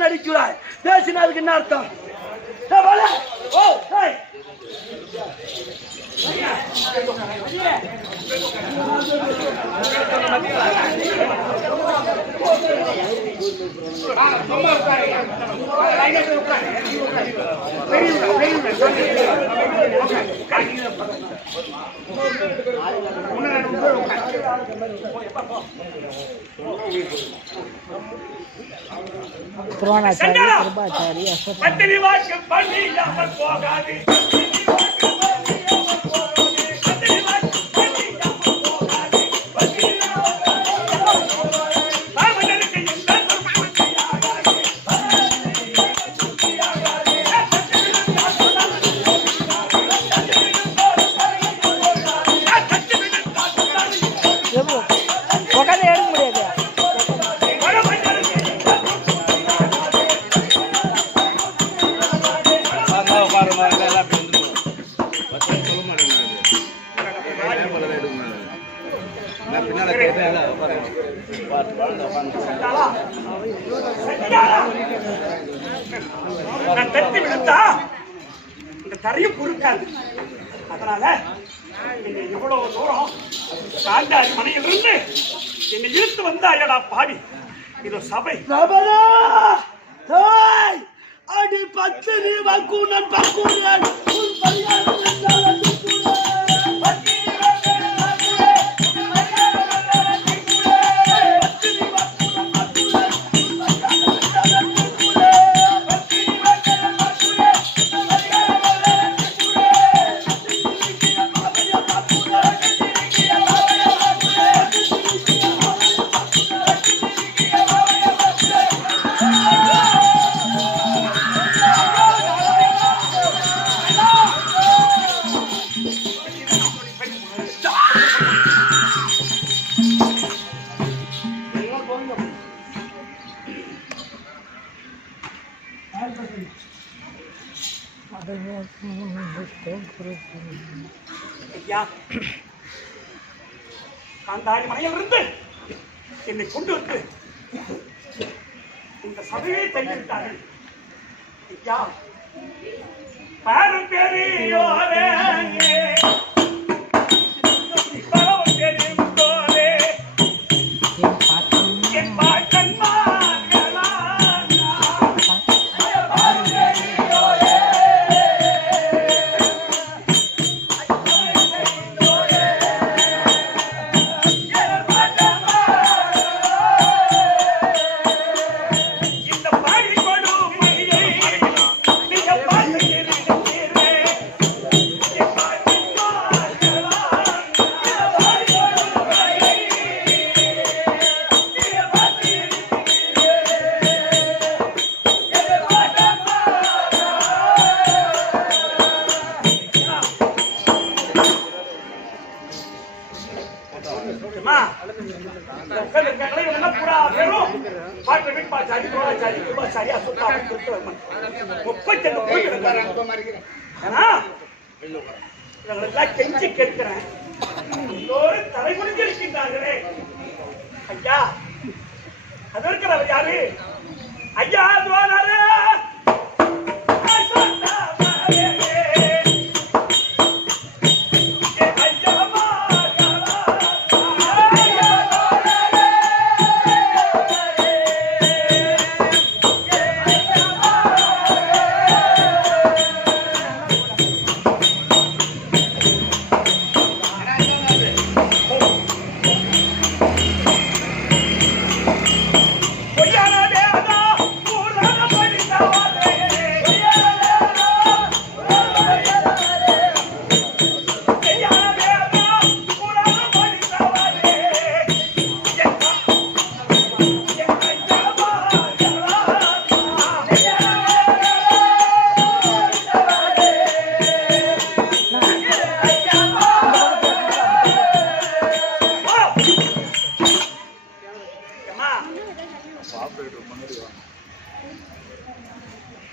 தான் நடிக்கிறாய். பேசினதுக்கு என்ன அர்த்தம்? ஓ ஹேய் துரோணாச்சாரி கிருபாச்சாரி அசோக் பத்தினி வாக்கு பண்ணியாமல் போகாது. உட்காந்து எடுக்க முடியாது. நான் தட்டி விழுந்தா இந்த தரையும் பொறுக்காது. அதனால நீங்க இவ்வளவு தூரம் காண்டாரி மனையிலிருந்து என்னை இழுத்து வந்தாயடா பாவி. இது சபை. ரபரா ஹேய் அடி பத்தினி வக்குனன் பக்குனன் உன் பரியாரம் என்றால் அது கூட ஐயா, காந்தாரி மனையிலிருந்து என்னை கொண்டு வந்து இந்த சபையை கைவிட்டார்கள். ஐயா, பாரும் பெரியோரே, பாரும் பெரியோரே, என் பாட்டன்மார்களா, கெஞ்சி கேட்கிறேன். எல்லோரும் தலை குனிஞ்சு இருக்கின்றார்களே. ஐயா, அது இருக்கிறவர் யாரு? ஐயா துவாரே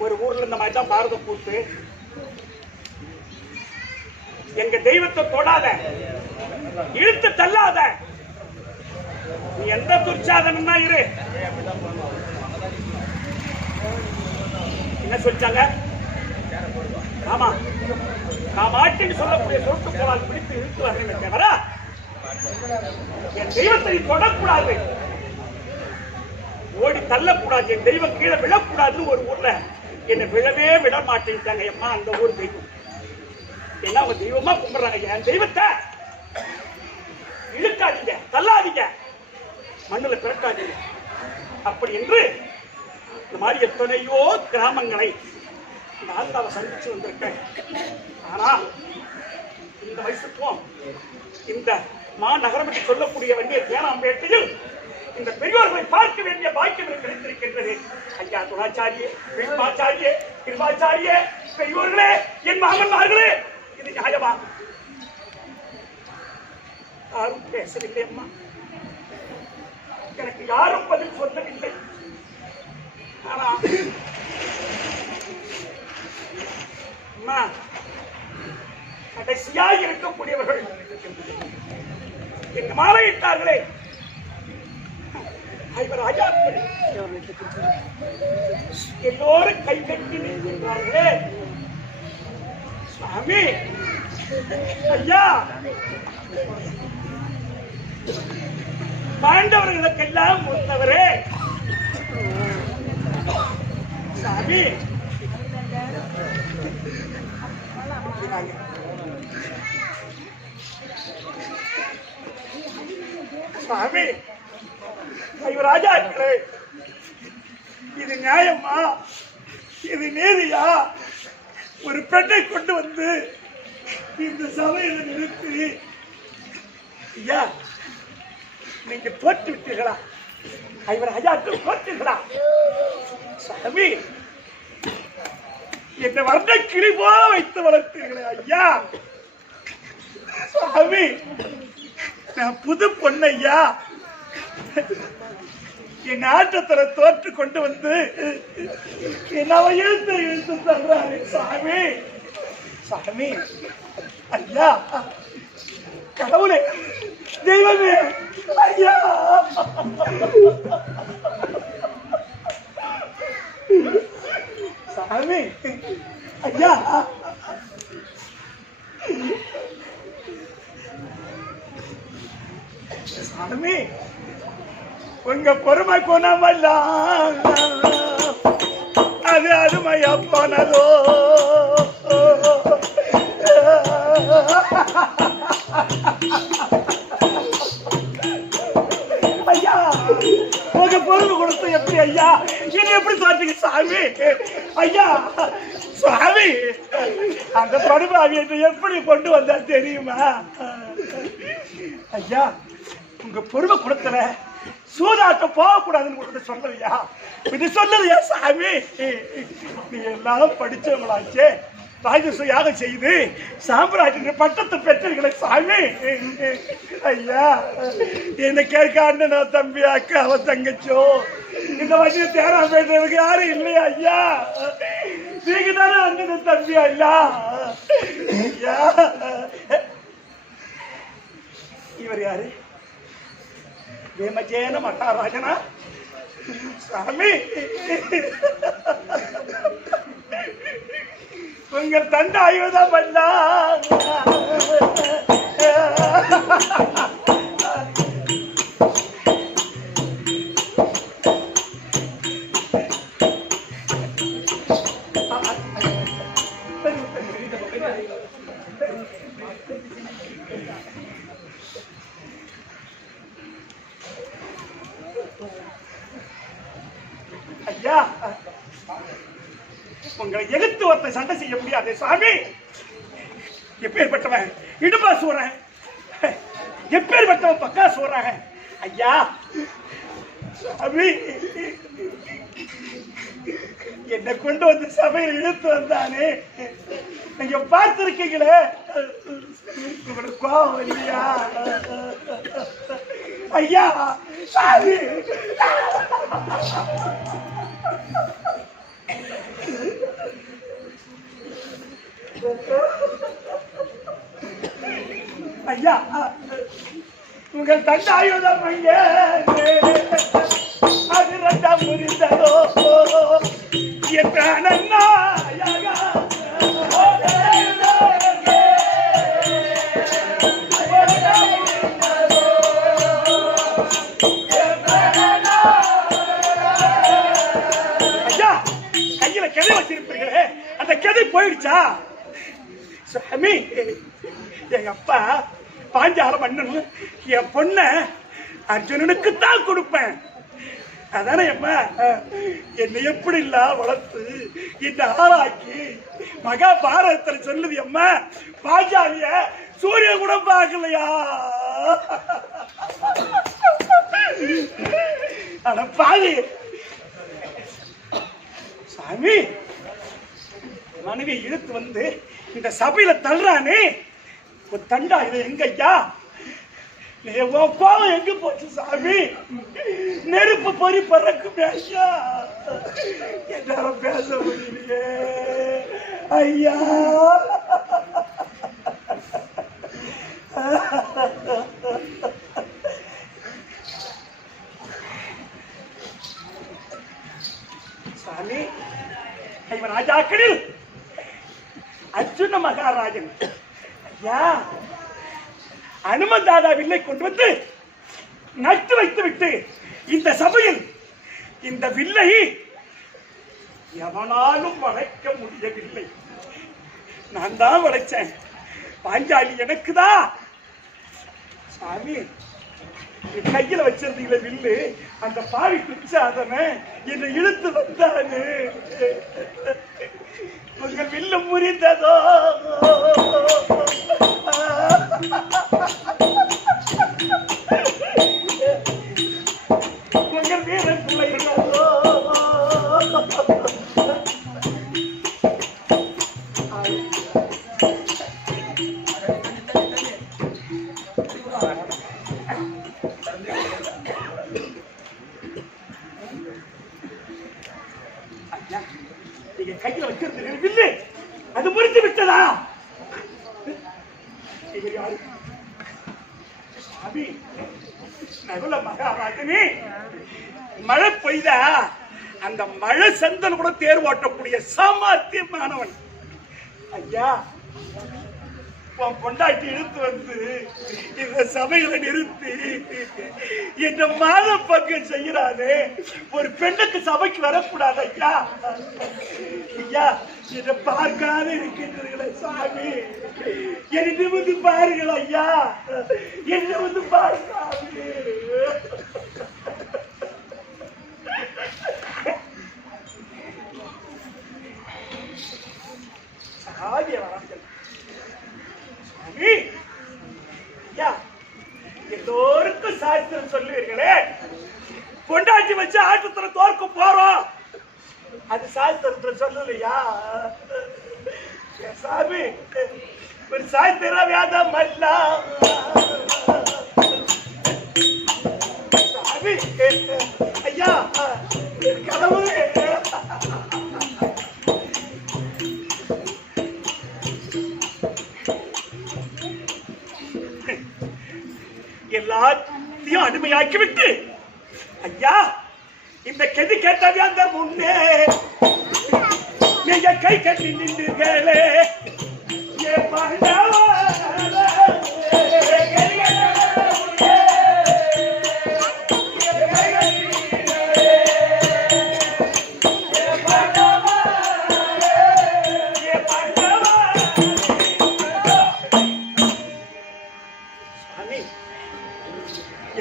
ஒரு ஊர்ல இந்த மாதிரி தான் பாரத கூத்து. எங்க தெய்வத்தை தொடாத, இழுத்து தள்ளாத. நீ எந்த துர்ச்சாதனா இரு, என்ன சொல்லிட்டாங்க? ஆமா, நான் மாட்டின்னு சொல்லக்கூடிய சொட்டு போலால் பிடித்து இழுத்து வரேன் தவிர என் தெய்வத்தை தொடக்கூடாது, ஓடி தள்ளக்கூடாது, என் தெய்வம் கீழே விழக்கூடாதுன்னு ஒரு ஊர்ல என்னை விழவே விட மாட்டேங்கிட்டாங்க. அம்மா அந்த ஊர் தெய்வம் என்ன அவங்க தெய்வமா கும்பிடுறாங்க. என் தெய்வத்தை இழுக்காதீங்க, தள்ளாதீங்க, மண்ணுல பிறக்காதீங்க அப்படி என்று இந்த மாதிரி எத்தனையோ கிராமங்களை இந்த ஆத்தாவை சந்திச்சு வந்திருக்கேன். ஆனா இந்த வயசுக்கும் இந்த மாநகரம் என்று சொல்லக்கூடிய வேண்டிய தேனாம்பேட்டையில் இந்த பெரியோர்களை பார்க்க வேண்டிய பாக்கியம் எனக்கு கிடைத்திருக்கின்றது. ஐயா துணாச்சாரியே, வில்வாச்சாரியே, கிருபாச்சாரியே, பெரியோர்களே, என் மகன்மார்களே, இது நியாயமா? யாரும் பேசவில்லை அம்மா, எனக்கு யாரும் பதில் சொல்லவில்லை. ஆனா அம்மா, கடைசியாக இருக்கக்கூடியவர்கள் எங்க மாலையிட்டார்களே, எல்லோரும் கை கட்டி நிற்கின்றார்களே. சுவாமி ஐயா, பாண்டவர்களுக்கெல்லாம் முன்னவரே சாமி, சுவாமி ராஜாக்களே, இது நியாயமா? இது நீதியா? ஒரு பெண்ணை கொண்டு வந்து இந்த சபையில நிறுத்தி ஐயா நீங்க தோற்று விட்டீர்களா? ஐவர் ராஜாக்கள் தோற்றுகளா? சாமி, என்னை வர்ண கிளி போல வைத்து வளர்த்தீர்களே ஐயா. சாமி, நான் புது பொண்ணையா, என் ஆட்டத்துல தோற்று கொண்டு வந்து என்ன இழுத்து தர்றாரு. சாமி, சாமி ஐயா, கடவுளே, தெய்வமே ஐயா, சாமி ஐயா, சாமி, உங்க பொறுமை குணமெல்லாம் அது அருமையா போனதோ. ஐயா, உங்க பொறுமை கொடுத்து எப்படி ஐயா என்ன எப்படி தோற்றீங்க சாமி? ஐயா சுவாமி, அந்த படுபாவியை எப்படி கொண்டு வந்தா தெரியுமா? ஐயா, உங்க பொறுமை கொடுத்தல சூதாட்ட போகக்கூடாதுன்னு சொல்லலையா? இது சொல்லலையா சாமி? நீ எல்லாம் படிச்சவங்களாச்சே, ராஜசூயாக செய்து சாம்ராஜ்ய பட்டத்தை பெற்றீர்களே சாமி. ஐயா, என்ன கேட்க அண்ணனோ தம்பி அக்கா அவன் தங்கச்சோ இந்த வண்டியை தேரா பேசுறதுக்கு யாரும் இல்லையா ஐயா? நீங்க தானே அண்ணனும் தம்பியா இல்ல? ஐயா, இவர் யாரு? வேமஜேன மகாராஜனா? சாமி, உங்கள் தந்தை ஆயுதம் பண்ணா ஐயா, உங்களை எதிர்த்து ஒருத்த சண்டை செய்ய முடியாது சாமி. எப்பேற்பட்டவன் இடுபா சூறன், எப்பேற்பட்டவன் பக்கா சூறாங்க ஐயா. சாமி, என்னை கொண்டு வந்து சபையில் இழுத்து வந்தானே, நீங்க பார்த்திருக்கீங்களே, உங்களுக்கு கோபம் இல்லையா ஐயா? சாமி, ஐயா, உங்கள் தந்தை ஆயுதம் அது ரெண்டாம் புரிந்ததோ, என்ற அண்ணா ஐயா, கையில கதை வச்சிருப்பீங்களே, அந்த கதை போயிடுச்சா? சாமி, எங்க அப்பா பாஞ்சால மன்னன் என் பொண்ண அர்ஜுனனுக்கு தான் கொடுப்பேன். அதானே அம்மா என்னை எப்படி இல்ல வளர்த்து இந்த ஆளாக்கி மகாபாரதத்தில் சொல்லுது அம்மா, பாஞ்சாலிய சூரிய கூட பார்க்கலையா? ஆனா பாதி சாமி மனைவி இழுத்து வந்து இந்த சபையில தள்ளுறானே ஒரு தண்டா, இது எங்க ஐயா? கோவம் எங்க போச்சு சாமி? நெருப்பு பொறி பறக்குமே ஐயா, என்னால பேச முடியலையே ஐயா. சாமி, இவன் ராஜாக்களில் அர்ஜுன மகாராஜன் ஐயா அனுமந்தாதா வில்லை கொண்டு வந்து நட்டு வைத்து விட்டு இந்த சபையில் இந்த வில்லை எவனாலும் வளைக்க முடியவில்லை. நான் தான் வளைச்சேன். பாஞ்சாலி எனக்குதான். சாமி, கையில வச்சிருந்தீங்களே வில்லு, அந்த பாவி பிச்சாதன என்னை இழுத்து வந்தானு. உங்கள் வில்லு முறிந்ததோ? உங்கள் வீரன் பிள்ளைகளோ? நீங்க கையில வச்சிருந்தீங்க வில்லு, அது முறித்து விட்டதா? நகுல மகாராஜனே, மழை பெய்தா அந்த மழை சந்தல் கூட தேர் ஓட்டக்கூடிய சாமர்த்தியமானவன் ஐயா. பொண்டாட்டி இழுத்து வந்து இந்த சபையில நிறுத்தி இந்த மாத பக்கம் செய்யறானே, ஒரு பெண்ணுக்கு சபைக்கு வரக்கூடாது ஐயா. ஐயா, இதை பார்க்காத இருக்கின்றீர்களே சாமி, என்னை வந்து பாருங்கள் ஐயா, என்னை வந்து பாருங்க. எல்லோருக்கும் சாஸ்திரம் சொல்லுவீர்களே, கொண்டாட்டி வச்சு ஆட்டத்துல தோற்க போறோம், அது சாஸ்திரத்துல சொல்லலையா? சாமி, ஒரு சாஸ்திர வேதம் அல்ல சாமி. ஐயா, கடவுளே, எல்லாத்தையும் அடிமையாக்கி விட்டு ஐயா இந்த கெதி கேட்டவே அந்த முன்னே நீங்க கை கட்டி நின்றீர்களே.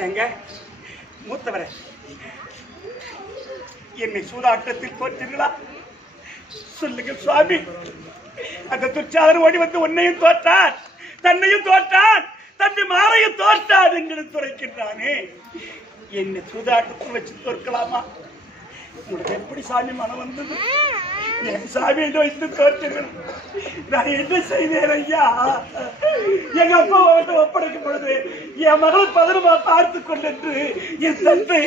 எங்க மூத்தவரே, என்னை சூதாட்டத்தில் தோற்றீர்களா? சொல்லுங்க சுவாமி. அந்த துச்சாதன் ஓடி வந்து உன்னையும் தோற்றான், தன்னையும் தோற்றான், தன்னை மாறையும் தோற்றான் என்று துரைக்கின்றானே, என்னை சூதாட்டத்தில் வச்சு தோற்கலாமா? உங்களுக்கு எப்படி சாமி மனம் வந்தது? என் சாமி என்று வைத்து தோற்றீர்கள். நான் என்ன செய்தேன் ஐயா? எங்க அப்பா வந்து ஒப்படைக்கும் பொழுது என் மகளை பதனமா பார்த்து கொண்டு என் தந்தை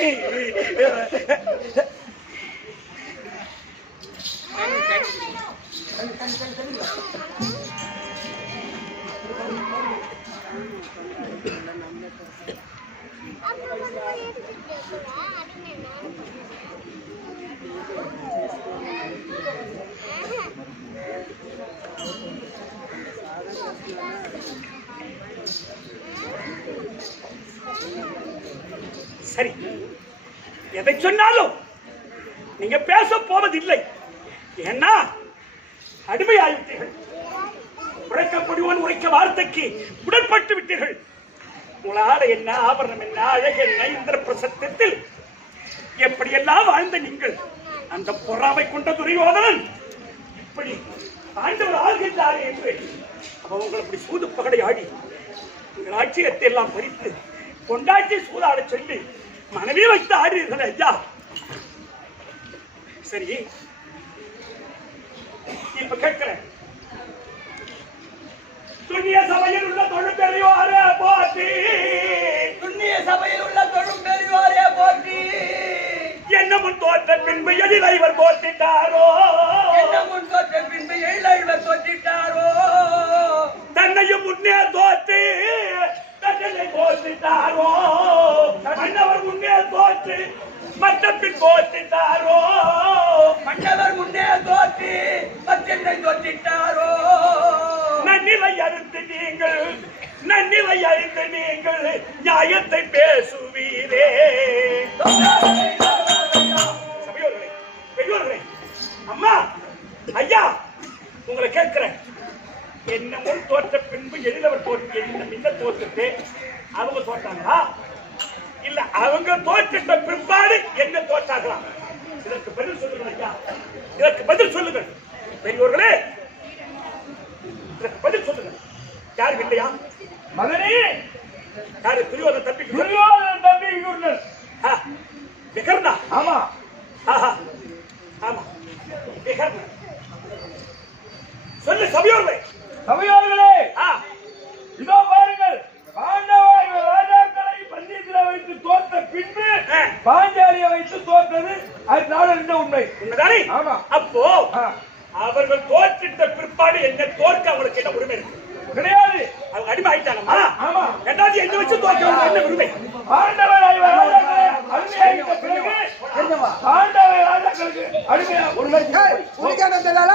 சரி, எதை சொன்னாலும் நீங்க பேச போவதில்லை. ஏன்னா அடிமையாகிவிட்டீர்கள். உழைக்கக்கூடியவன் உரைக்க வார்த்தைக்கு உடன்பட்டு விட்டீர்கள். உங்களால என்ன, ஆபரணம் என்ன, அழகு என்ன, இந்திர பிரசத்தத்தில் எப்படியெல்லாம் வாழ்ந்த நீங்கள் அந்த பொறாமை கொண்ட துரியோதனன் இப்படி ஆண்டவர் ஆள்கின்றாரே என்று அவன் உங்களை இப்படி சூது பகடை ஆடி உங்கள் ஆட்சியத்தை எல்லாம் பறித்து கொண்டாட்சி சூதாட சொல்லி மனைவி வைத்து ஆடுறீர்கள் ஐயா. சரி, இப்ப கேட்கிறேன், துண்ணிய சபையில் உள்ள தொழும்பெரியோரே போற்றி, துண்ணிய சபையில் உள்ள தொழும்பெரியோரே போற்றி, என்ன முன் தோற்ற பின்பு எழிலைவர் போற்றிட்டாரோ, என்ன முன் தோற்ற பின்பு எழிலைவர் தோற்றிட்டாரோ, தன்னையும் முன்னே தோற்று தன்னை தோற்றிட்டாரோ, மன்னவர் முன்னே தோற்று மற்ற பின் தோற்றிட்டாரோ, மன்னவர் முன்னே தோற்றி மற்றென்னை தோற்றிட்டாரோ, நன்னிலை அறிந்து நீங்கள் நியாயத்தை பேசுவீரே. சபையோர்களே, பெரியோர்களே, அம்மா, ஐயா, உங்களை கேட்கிறேன், என்ன முன் தோற்ற பின்பு எதிரவர் தோற்று என்ன மின்ன தோற்றுட்டு அவங்க தோற்றாங்களா, இல்ல அவங்க தோற்றிட்ட பிற்பாடு என்ன தோற்றாங்களா? இதற்கு பதில் சொல்லுங்கள் ஐயா, இதற்கு பதில் சொல்லுங்கள் பெரியோர்களே, இதற்கு பதில் சொல்லுங்கள். யாரும் இல்லையா? மகனே, யாரு? துரியோதன தம்பி, துரியோதனன் தம்பி இவர்கள். விகர்ணா. ஆமா, ஆஹா, ஆமா, விகர்ணா. சொல்லு சபையோர்களே. சபையோர்களே, ஆ, இதோ பாருங்கள், பாண்டவாய் ராஜாக்களை பந்தயத்தில் வைத்து தோற்ற பின்பு பாஞ்சாலியை வைத்து தோற்றது அதனால இந்த உண்மை உண்மைதானே? ஆமா. அப்போ அவர்கள் தோற்றிட்ட பிற்பாடு என்ன தோற்க அவங்களுக்கு என்ன உரிமை இருக்கு? கிடையாது. அவங்க அடிமை ஆயிட்டாங்கம்மா. ஆமா. ரெண்டாவது என்ன வச்சு தோற்க என்ன உரிமை? பாண்டவாய் ராஜாக்களை அடிமையாகிட்ட பிறகு பாண்டவாய் ராஜாக்களுக்கு அடிமையா உண்மை. உனக்கு என்ன தெரியல?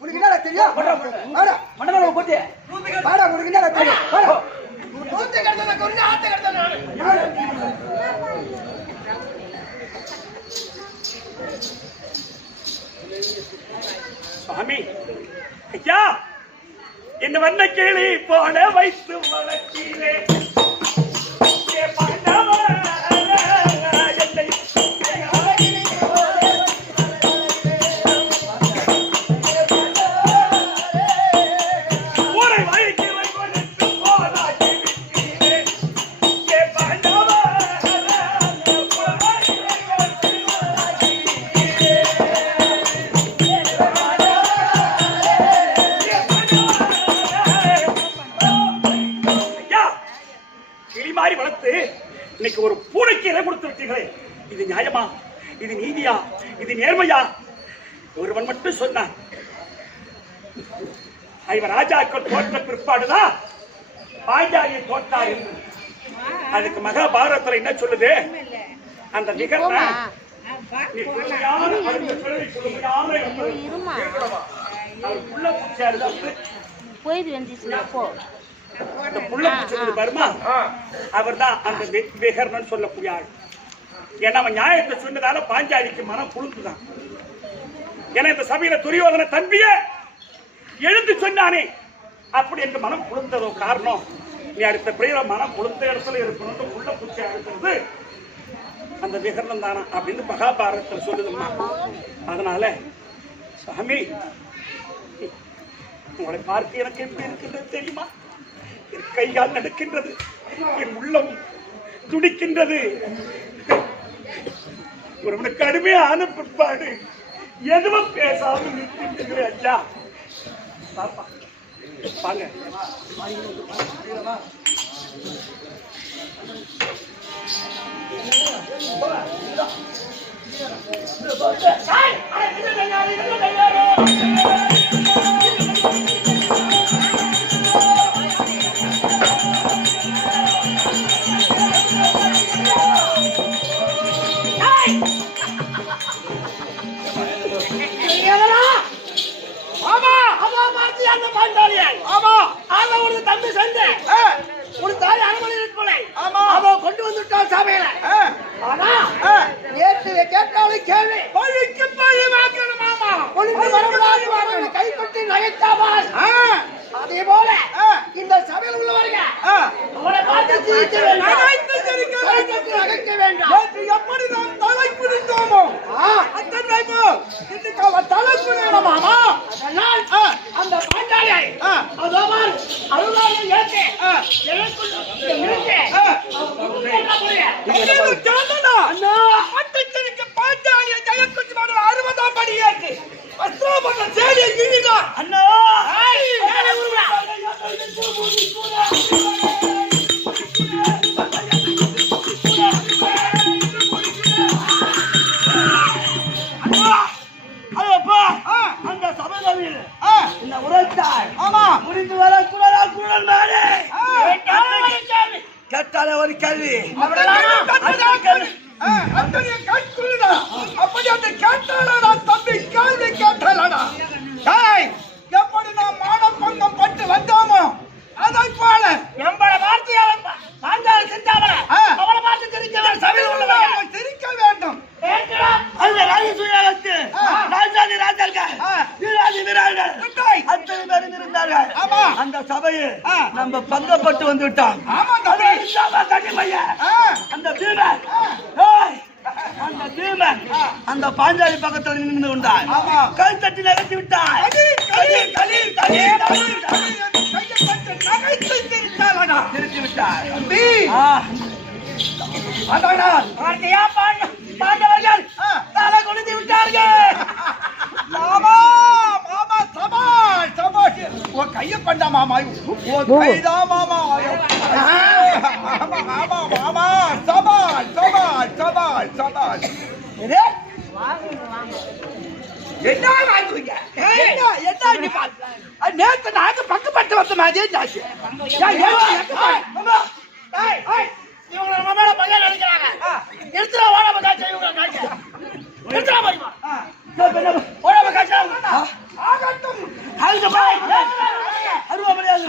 உனக்கு என்ன தெரியும்? மண்டபம் போட்டு பாடா, உனக்கு என்ன தெரியும்? தோற்று கிடந்ததை கொண்டு ஆட்ட கிடந்தது நானு. சுவாமி, ஐயா, என்ன வண்ண கிளி போல வைத்து வளர்த்தீரே, இன்னைக்கு ஒரு பூனைக்கு இலை கொடுத்து விட்டீர்களே, இது நியாயமா? இது நீதியா? இது நேர்மையா? ஒருவன் மட்டும் சொன்னான், இவர் ராஜாக்கள் தோற்ற பிற்பாடுதான் பாஞ்சாலியை தோற்றார் என்று. அதுக்கு மகாபாரதத்துல என்ன சொல்லுது? அந்த நிகழ்வு போயிது வந்துச்சுல போ. அந்த புள்ள பூச்சி வருமா, அவர் தான் அந்த விகர்ணன் சொல்லக்கூடிய ஆள். ஏன்னா அவன் நியாயத்தை சொன்னதால பாஞ்சாலிக்கு மனம் புழுந்துதான். ஏன்னா இந்த சபையில துரியோதன தம்பிய எழுந்து சொன்னானே, அப்படி என்று மனம் புழுந்ததோ காரணம், நீ அடுத்த பிரியில மனம் புழுந்த இடத்துல இருக்கணும், புள்ள பூச்சி அழுத்துறது அந்த விகர்ணன் தானா அப்படின்னு மகாபாரதத்தில் சொல்லுதுமா. அதனால சாமி, உங்களை பார்த்து எனக்கு எப்படி இருக்கின்றது தெரியுமா? என் கைகால் நடக்கின்றது, என் உள்ளம் துடிக்கின்றது. ஒருவனுக்கு அடிமையான பிற்பாடு எதுவும் பேசாமல் நிற்கின்ற ஐயா. பாப்பா வாங்க. தம்பி செஞ்சேன். ஒரு தாய் அனுமதி பொருளை ஆமா. அவன் கொண்டு வந்துட்டான் சபையில. ஆனா நேற்று கேட்டாலும் கேள்வி பழிக்கு பழி வாங்கணும் மாமா. ஒளிந்து வரவிடாது அவனை கைப்பற்றி நகைத்தாவான். அதே போல இந்த சபையில் உள்ளவர்கள் அவனை பார்த்து சிரிக்க வேண்டாம், கைப்பற்றி நகைக்க வேண்டாம். நேற்று எப்படி நாம் தலை குனிந்தோமோ அத்தனை போல் இன்னைக்கு அவன் தலை குனியணும் மாமா. அதனால் அந்த பாண்டாளியை அதோமார் அருளாளை ஏற்று எனக்குள் நிறுத்தி பாஞ்சாலியை ஜெயக்குஞ்சி மகள் 60ஆம் படி ஏற்று வஸ்திராபரண சேடியை இழிதான். அண்ணா அந்த சபையில் இந்த உரைத்தாய் முடிந்து வர குரல் குரல் மேலே கேட்டாலே ஒரு கேள்வி அப்படி அந்த கேட்டாளா தம்பி கேள்வி கேட்டாளா எப்படி நாம் மானப்பங்கம் பட்டு வந்தோமோ அதை போல நம்மள வார்த்தையால பாஞ்சாலி செஞ்சாவல அவளை பார்த்து சிரிக்க சபையில் உள்ளவர்கள் சிரிக்க வேண்டும். அந்த ராஜசூயாலத்து ராஜாதி ராஜாக்கள் வீராதி வீரர்கள் அத்தனை பேரும் இருந்தார்கள். அந்த சபையில் நம்ம பங்கப்பட்டு வந்து விட்டோம். அந்த பீமன் அந்த பீமன் அந்த பாஞ்சாலி பக்கத்தில் நின்று கொண்டார். கல் தட்டி நகர்த்தி விட்டார். திருத்தி விட்டார். பாண்டவர்கள் தலை கொடுத்து விட்டார்கள். மாமா மாமா சபாஷ் சபாஷ் உன் கைய பண்ணா மாமா உன் கைதான் மாமா. மாமா மாமா மாமா சபாஷ் சபாஷ் சபாஷ் சபாஷ். என்ன வாங்குவீங்க? நேற்று நாங்க பங்குபட்டு வந்த மாதிரி ஜாஸ்தி இவங்க நம்ம மேல பையன் நினைக்கிறாங்க. எடுத்துடா ஓடாம காய்ச்சா இவங்க காய்ச்சா எடுத்துடா பாருமா ஓடாம காய்ச்சா ஆகட்டும் அருவா முடியாது.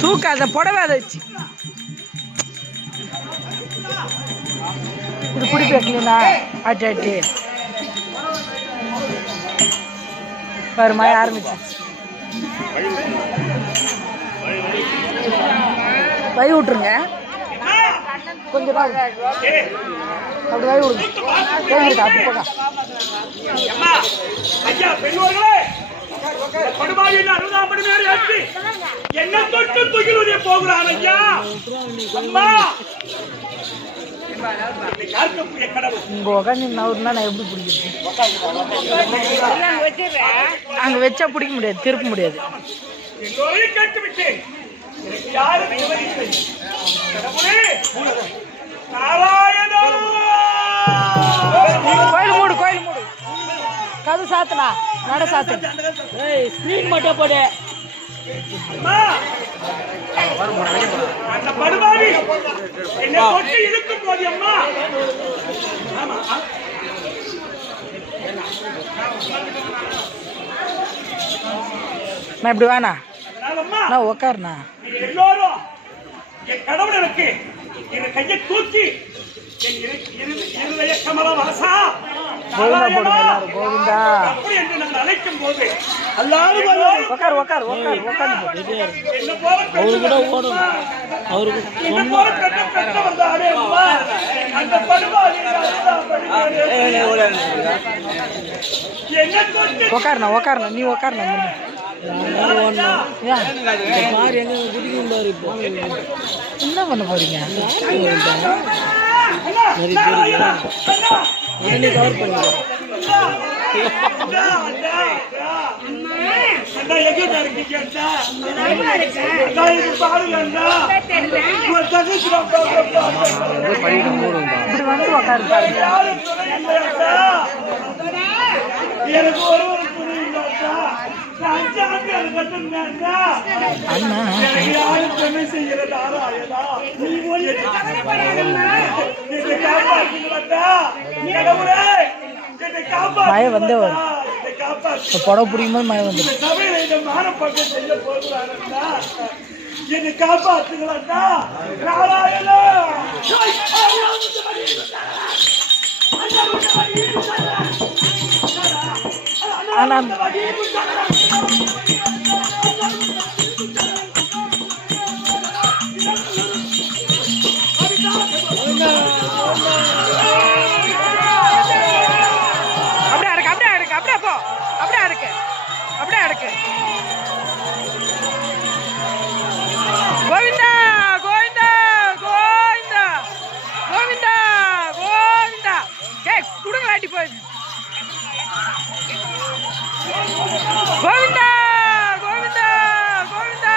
தூக்காத புடவை அதை வச்சு இது பிடி வைக்கலா அட்டு அட்டு பாரு மழை ஆரம்பிச்சிச்சு. வை விட்டுருங்க கொஞ்சம் அப்படி வை விடுங்க. அப்படி போக ஐயா பெண்களே படுபாவின் 60ஆம் படி மேலே ஏற்றி என்ன தொட்டு தூக்கிலுடைய போகிறான் ஐயா. அம்மா யாருக்குரிய கடவுள் இங்க உட்காந்து நவருனா நான் எப்படி பிடிக்கிறது? அங்க வச்சா பிடிக்க முடியாது, திருப்ப முடியாது. எல்லோரையும் கேட்டு விட்டேன். எனக்கு யாரும் விவரிக்கவில்லை. கடவுளே நாராயணா கோயில் மூடு, கோயில் மூடு. கது சாத்தனா நட சாத்து. ஸ்கிரீன் மட்டும் போடு. அம்மா அந்த படுபாவி என்னை தொட்டு இழுக்கும் போது அம்மா நான் இப்படி வேணா அம்மா நான் உக்காருண்ணா. எல்லாரும் என் கடவுள் எனக்கு என் கையை தூக்கி என் இருதய கமல வாசா கோவிந்தா போடுங்க எல்லாரும். கோவிந்தா அப்படி என்று நான் அழைக்கும் போது எல்லாரும் உக்கார் உக்கார் உக்கார் உட்காந்து என்ன போல அவரு கூட ஓடும். அவருக்கு என்ன போல பெற்ற வந்தாரே அம்மா அந்த படுபாவி என்ன தொட்டு உக்காருண்ணா உக்காருண்ணா நீ உக்காருண்ணா. என்ன பண்ண போறீங்க? நாராயணா, அண்ணா, உடனே கவர் பண்ணுங்க. அண்ணா, அண்ணா, அண்ணா, எங்க இருக்கீங்க அண்ணா? அண்ணா, எனக்கு பாருங்க அண்ணா. உன் தங்கச்சி நான் பார்க்கிறேன். இப்படி வந்து உட்காரு பாருங்க. யாரும் துணை இல்லை அண்ணா. எனக்கு ஒருவர் துணை இல்லை அண்ணா. நான் 5 ஆண்டுகள் கட்டிருந்தேன் அண்ணா. எனக்கு யாரும் துணை செய்யற நாராயணா. என்னை காப்பாற்றுங்களா அண்ணா. கடவுளே, என்னை காப்பாற்று. மழை வந்தவர். என்னை காப்பாற்று. புடவை பிடிக்கும்போது மழை வந்து இந்த சபையில இந்த மானப்பக்கம் செய்ய போகிறாரா? என்னை காப்பாற்றுங்களா நாராயணா. ஆனா அப்படியே இருக்கு, அப்படியே போ, அப்படியே இருக்கு, அப்படியே இருக்கு. கோவிந்தா கோவிந்தா கோவிந்தா கோவிந்தா கோவிந்தா. ஏய் குடுங்க வேட்டி போய். கோவிந்தா கோவிந்தா கோவிந்தா.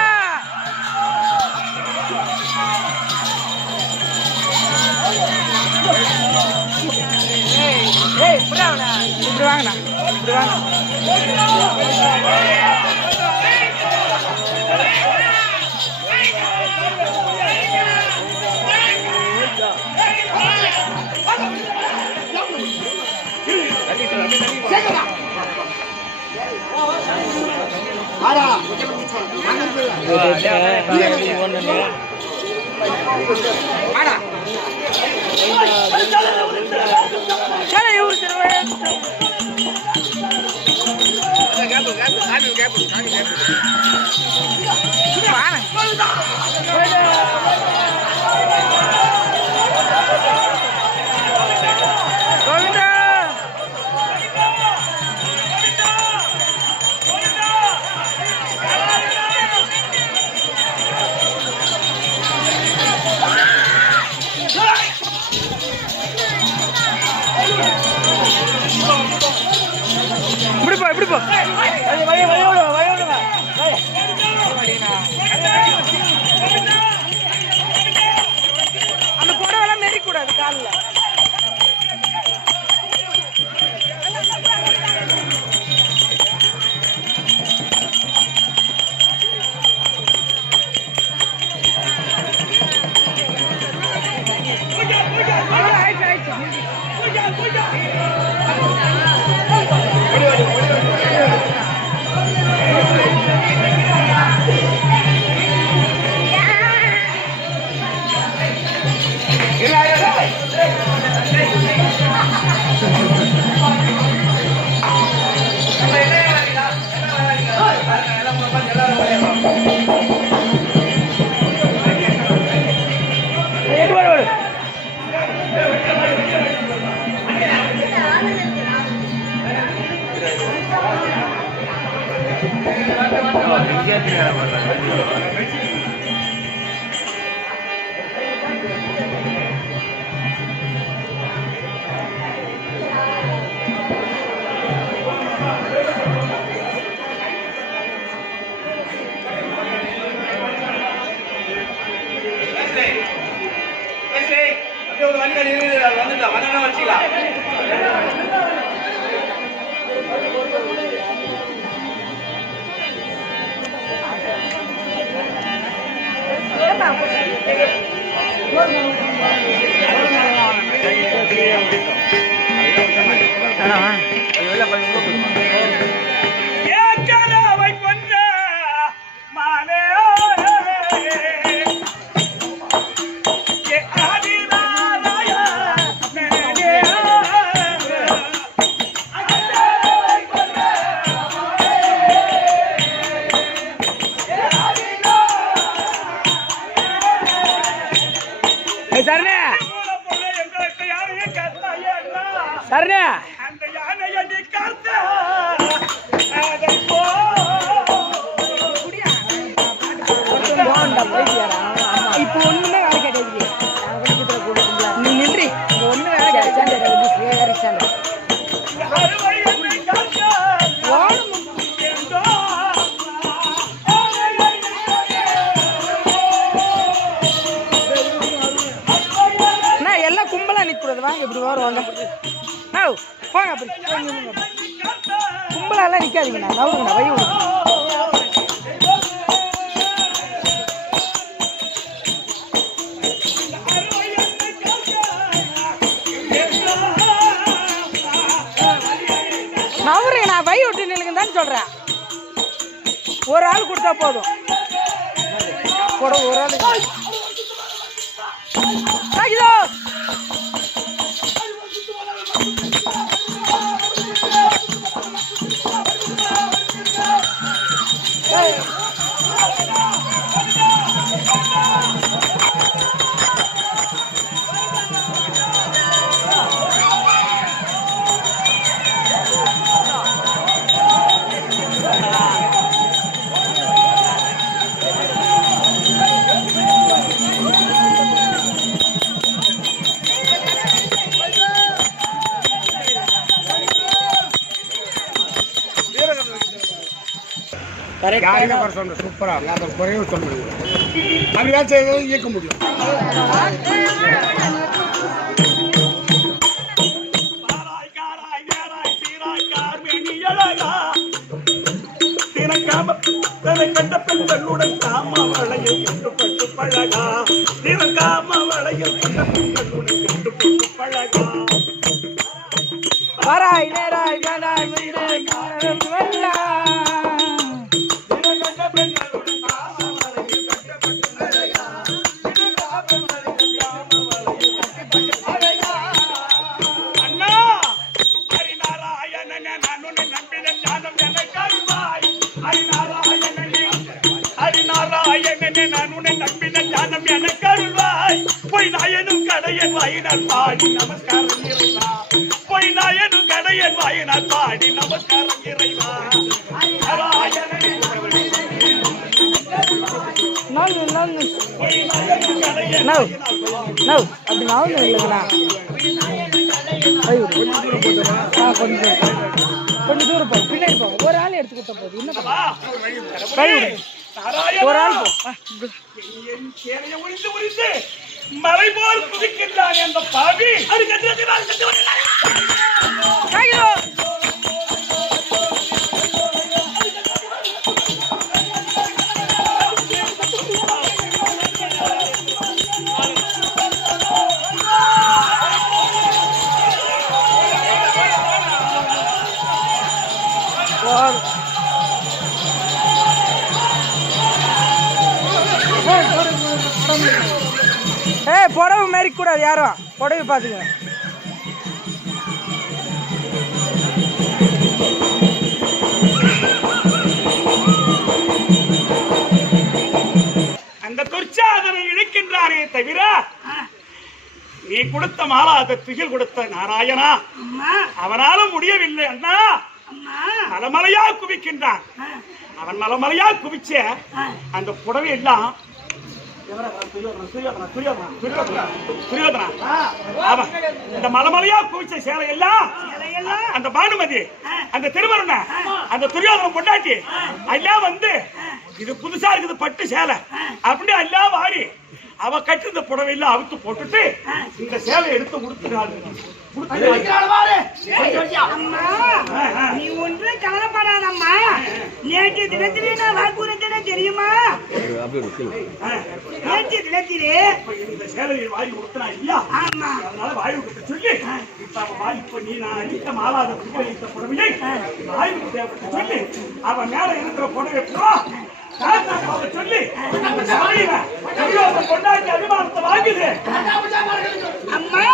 ஏய் இப்படி வாங்கண்ணா, இப்படி வாங்கண்ணா, இப்படி வாங்க. சரி இவரு கோவிந்தா. இப்படி போ, இப்படி போ. அந்த புடவெல்லாம் மெரிக்கூடாது காலில். ஏக்கராவை கொன்ற மானே ஆதிராய மேனே சரணே எங்களுக்கு யாரையும் கத்தாயே சரணே. அந்த யானையை நீ காத்த அதை போ இப்போ ஒண்ணுமே வேலை கிடையாது. நீ நின்றி இப்படி வருவாங்க போங்க அப்படி கும்பலெல்லாம் நிற்காதீங்கண்ணா நவுருங்கண்ணா வை நவுருங்கண்ணா வை விட்டு நில்லுங்கன்னு தான் சொல்கிறேன். ஒரு ஆள் கொடுத்தா போதும். ஒரு ஆள் இதோ சூப்பரா அந்த குறைவு சொல்லுங்க அப்படிதான் இயக்க முடியும். கண்ட பெண்களுடன் காமவளையில் கட்டுப்பட்டு பழகா காமவளையில் கண்ட பெண்களுடன் கட்டுப்பட்டு பழகா வராய் நேராய் வேண்டாய் வெள்ளா பாடி நமஸ்காரம் இறைவா போய் நாயனும் கடையன் வாயினால் பாடி நமஸ்காரம் இறைவா அப்படி நாவும் இல்லைங்கண்ணா கொஞ்சம் தூரம் போகும் பின்னாடி போகும். ஒரு ஆள் எடுத்து கொடுத்த போகுது இன்னும் ஒரு ஆள் உரிந்து மறை போல் குதிக்கின்றான் என்ற பாவி புடவை மாரி கூடாது யாரும் புடவை பார்த்துங்க. அந்த துர்ச்சாதனை இழுக்கின்றானே தவிர நீ கொடுத்த மாலாத துகில் கொடுத்த நாராயணா அவனால முடியவில்லை அண்ணா. மலமலையா குவிக்கின்றான். அவன் மலமலையா குவிச்ச அந்த புடவை எல்லாம் இந்த மலமலையா குவிச்ச சேலை எல்லாம் அந்த பானுமதி அந்த திருமருண அந்த துரியோதனம் பொண்டாட்டி எல்லாம் வந்து இது புதுசா இருக்குது பட்டு சேலை அப்படி எல்லாம் வாரி அவ கட்டிருந்த புடவையில அவுத்து போட்டுட்டு இந்த சேலை எடுத்து கொடுத்துறாள். நீ ஒன்று கவலைப்படாதம்மா. நேற்று தினத்திலே நான் வாக்குறுத்தேன் தெரியுமா? நேற்று தினத்திலே இந்த சேலையை வாங்கி கொடுத்தா இல்லையா? ஆமா. அதனால வாங்கி கொடுத்த சொல்லி இப்ப நீ நான் அடித்த மாலாத புகழித்த புடவையை வாங்கி கொடுத்த சொல்லி அவன் மேல இருக்கிற புடவை பூரா சொல்லி கொண்டாடி அபிமானத்தை வாங்குது. அம்மா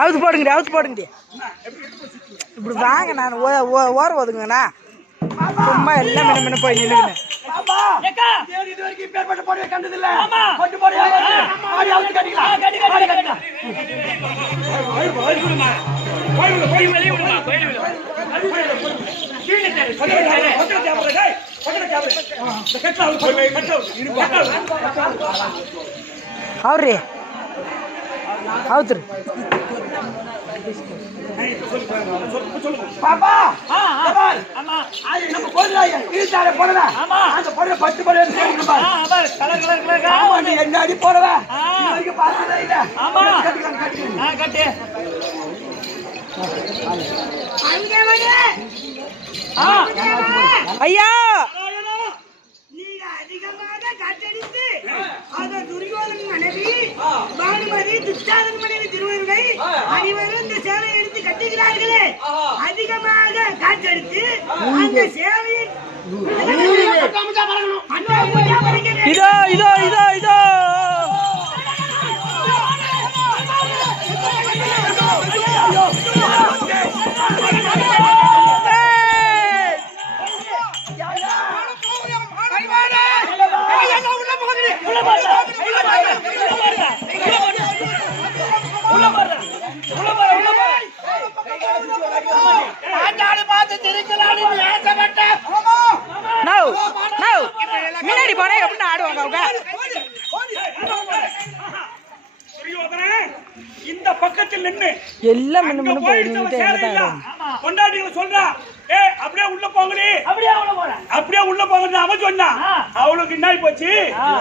அவுத்து போடுங்க அவுத்து போடுங்க இப்படி வாங்க. நான் ஓர ஒதுங்கண்ணா சும்மா எல்லாம் மின மின போய் நில்லுங்க. அவரு அவுத்துரு பாப்பா ஆ, ஆ. பாரு. ஆமா நம்ம பொருளாய வீட்டார போறதா ஆமா. அந்த பொருளை 10 பொருள் எடுத்து பாரு. கலர் கலர் கலர் ஆமா நீ என்ன அடி போறவ ஆ. இது வரைக்கும் பார்த்ததே இல்ல. ஆமா. கட்டிக்கலாம். கட்டு அங்கேவனே ஆ ஐயா நீங்க அதிகமாக காற்றடித்து அந்த துரியோதன் மனைவி பானுமதி துச்சாதன் மனைவி திருவருளை அனைவரும் இந்த சேவையை எடுத்து கட்டுகிறார்களே அதிகமாக காற்றடித்து அந்த சேவையின் இதோ இதோ இதோ இதோ முன்னாடி போனா எப்படி ஆடுவாங்க அவங்க துரியோதனே, இந்த பக்கத்தில் நின்னு எல்லாம் அங்க முன்ன போயிடுச்சு அவன் போய் சேலையில. பொண்டாட்டிகளை சொல்றா, அப்படியே உள்ள போங்கடி, அப்படியே உள்ள போறேன். அப்படியே உள்ள போங்கன்னு அவன் சொன்னா. அவளுக்கு என்ன போச்சு,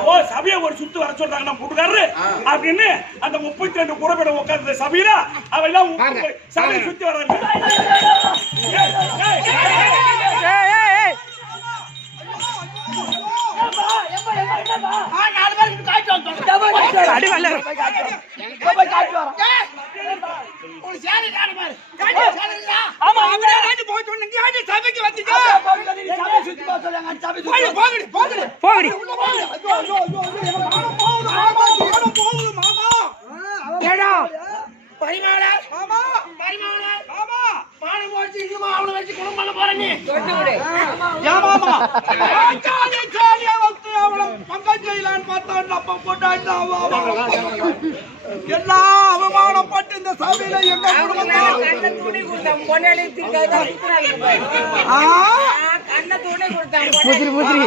ஓ சபையை ஒரு சுத்து வர சொல்றாங்க நம்ம கூட்டுக்காரரு அப்படின்னு அந்த 32 குறப்பிடம் உட்கார்ந்த சபையில அவ எல்லாம் சபையை சுத்தி வர்றாங்க. ஏய், ஏய், ஏய், ஏய். அடி வரல ஆமா அப்படியே நாட்டு போய் சொன்னீங்க ஆடி சபைக்கு வந்தீங்க போகடி போகடி போகடி போகுது மாமா ஏடா பரிமாளா மாமா பரிமாளா மாமா பானை போச்சு இங்கமா அவளை வச்சு குடும்பம் பண்ண போற நீ யா மாமா காலி காலியா வந்து அவளை பங்கம் செய்யலான்னு பார்த்தா அப்ப போட்டாண்டா எல்லாம் அவமானப்பட்டு இந்த சபையில எங்க குடும்பத்தை துணி கொடுத்தான் பொண்ணாடி திக்காதான் புதிரி புதிரி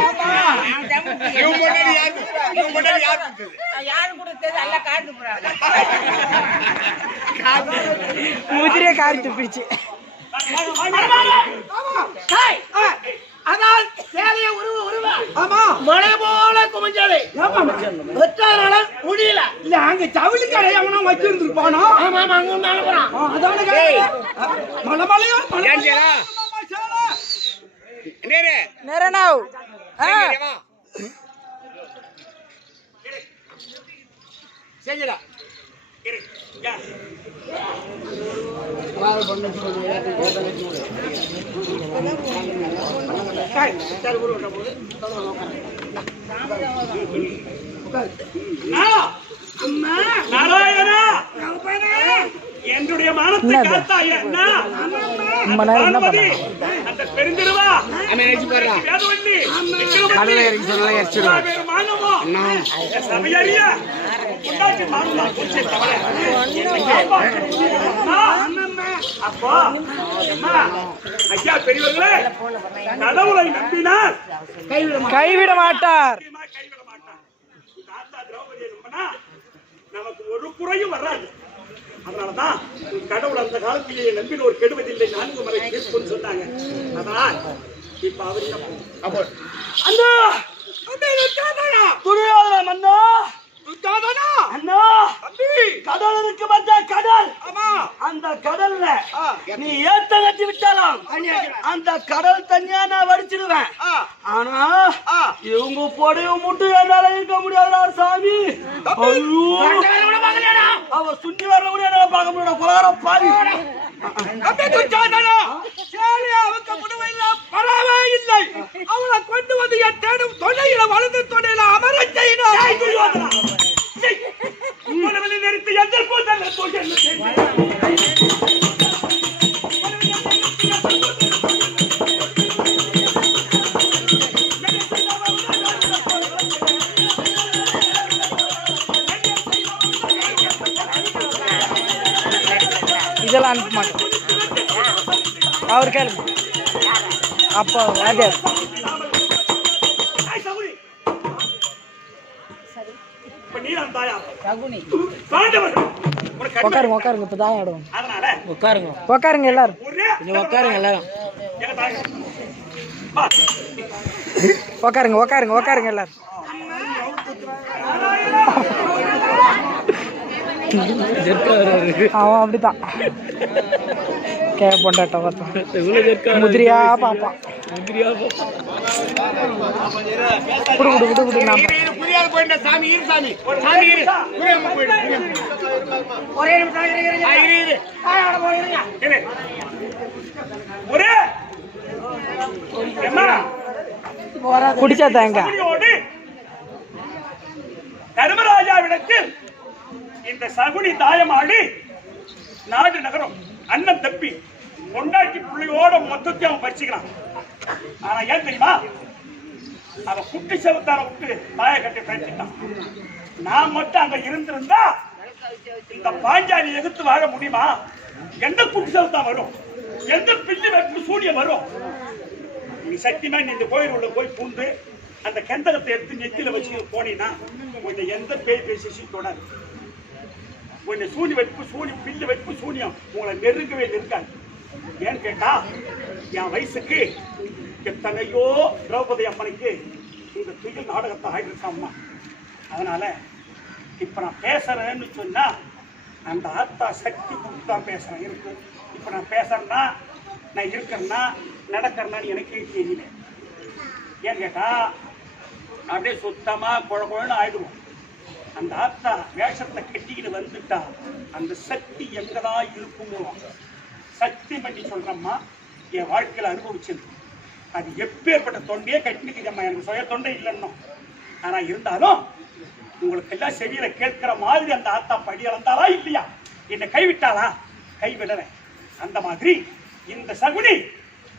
யாரும் கொடுத்தது எல்லாம் காட்டு போறாங்க முதிரியே காரி துப்பிடுச்சு அதான் சேலைய உருவ ஆமா மழை போல குமிஞ்சாலே வெட்டாரால முடியல இல்ல அங்க ஜவுளி கடை அவனா வச்சிருந்துருப்பானோ ஆமா ஆமா அங்க மேல போறான் அதான மலை மலையோ நேரனாவ் செஞ்சடா நாராயணா, என்னுடைய மானத்தை காத்தாயா அண்ணா? பானுமதி, அந்த பெருந்திருவா வேதவல்லி, விக்ரமசி, பேரு மானவம், இந்த சபையறிய பொண்டாட்டி மானவா போச்சே தவிர என்னை காப்பாற்ற முடியல. அண்ணா, அப்பா அம்மா, ஐயா பெரியவர்களே, கடவுளை நம்பினால் கைவிட மாட்டார் நிச்சயமா கைவிட மாட்டார். தாத்தா திரௌபதியை நம்பினா நமக்கு ஒரு குறையும் வராது. அதனாலதான் கடவுள் அந்த காலத்திலேயே நம்பின ஒரு கெடுவதில்லை 4 முறை கேட்போம்னு சொன்னாங்க. அதனால் இப்ப அவர் அண்ணா துரியோதன மன்னா அண்ணா கடல் இருக்கு பார்த்தா கடல் அந்த கடல்ல நீ ஏத்த கட்டி விட்டாலும் அந்த கடல் தண்ணியா நான் வடிச்சிடுவேன். ஆனா இவங்க பொடைய மட்டும் என்னால இருக்க முடியாதுடா சாமி. ஐயோ அவ சுண்டி வரல கூட என்னால பார்க்க முடியாத கொலகார பாவி. அவளை கொண்டு வந்து என் தேடும் தொண்டையில வளர்ந்து தொண்டையில அமர செய்யணும். நிறுத்தி எதற்கும் இதெல்லாம் அனுப்ப மாட்டோம் அவர் கேளுங்க அப்போ அதே நீ தாயா உட்காருங்க உட்காருங்க இப்போ தான் ஆடுவோம். அதனால அதனால உக்காருங்க எல்லாரும். ஒரே உட்காருங்க எல்லாரும். எங்க தாய் வா. உக்காருங்க எல்லாரும். அவன் அப்படித்தான் பொண்டாட்ட பார்த்தான் முதிரியா பாப்பான். குடு குடு குடு குடு நான் புரியாது போயிட்ட சாமி இரு சாமி சாமி இரு புரியாம போயிடு ஒரே நிமிஷம் இரு இரு. ஒரே என்ன குடிச்சா தாங்க. சகுனியோடு தர்மராஜாவிடத்தில் இந்த சகுனி தாயமாடி நாடு நகரம் அண்ணன் தப்பி பொண்டாட்டி புள்ளியோட மொத்தத்தை அவன் பறிச்சுக்கிறான். ஆனா ஏன் தெரியுமா, அவன் குட்டி செவத்தார விட்டு தாயை கட்டி பறிச்சுட்டான். நான் மட்டும் அங்க இருந்திருந்தா இந்த பாஞ்சாலி எதிர்த்து வாழ முடியுமா? எந்த குட்டி செவத்தான் வரும், எந்த பில்லு வெட்டு சூரிய வரும்? நீ சத்தியமா நீ இந்த கோயில் உள்ள போய் பூந்து அந்த கெந்தகத்தை எடுத்து நெத்தில வச்சு போனீங்கன்னா உன்னை எந்த பேய் பேசி தொடாது. உன்னை சூனி வெப்பு சூனி பில்லு வெப்பு சூனியம் உங்களை நெருங்கவே நெருங்காது. ஏன்னு கேட்டா என் வயசுக்கு எத்தனையோ திரௌபதி அம்மனுக்கு இந்த துயில் நாடகத்தை ஆகிருக்காம்மா. அதனால இப்ப நான் பேசுறேன்னு சொன்னா அந்த ஆத்தா சக்தி கொடுத்து தான் பேசுறேன். இருக்கு இப்ப நான் பேசுறேன்னா நான் இருக்கிறேன்னா நடக்கிறேன்னு எனக்கே தெரியல. ஏன்னு கேட்டா அப்படியே சுத்தமா குழகுழன்னு ஆயிடுவோம். அந்த ஆத்தா வேஷத்தை கட்டிக்கிட்டு வந்துட்டா அந்த சக்தி எங்கதான் இருக்குமோ சக்தி பண்ணி சொல்றம்மா. என் வாழ்க்கையில அனுபவிச்சது அது எப்பேற்பட்ட தொண்டையே கட்டிக்கிட்டம்மா. எனக்கு சுய தொண்டை இல்லைன்னு. ஆனா இருந்தாலும் உங்களுக்கு எல்லாம் செவியில கேட்கிற மாதிரி அந்த ஆத்தா படி இறந்தாளா இல்லையா, என்னை கைவிட்டாளா? கைவிடுறேன். அந்த மாதிரி இந்த சகுனி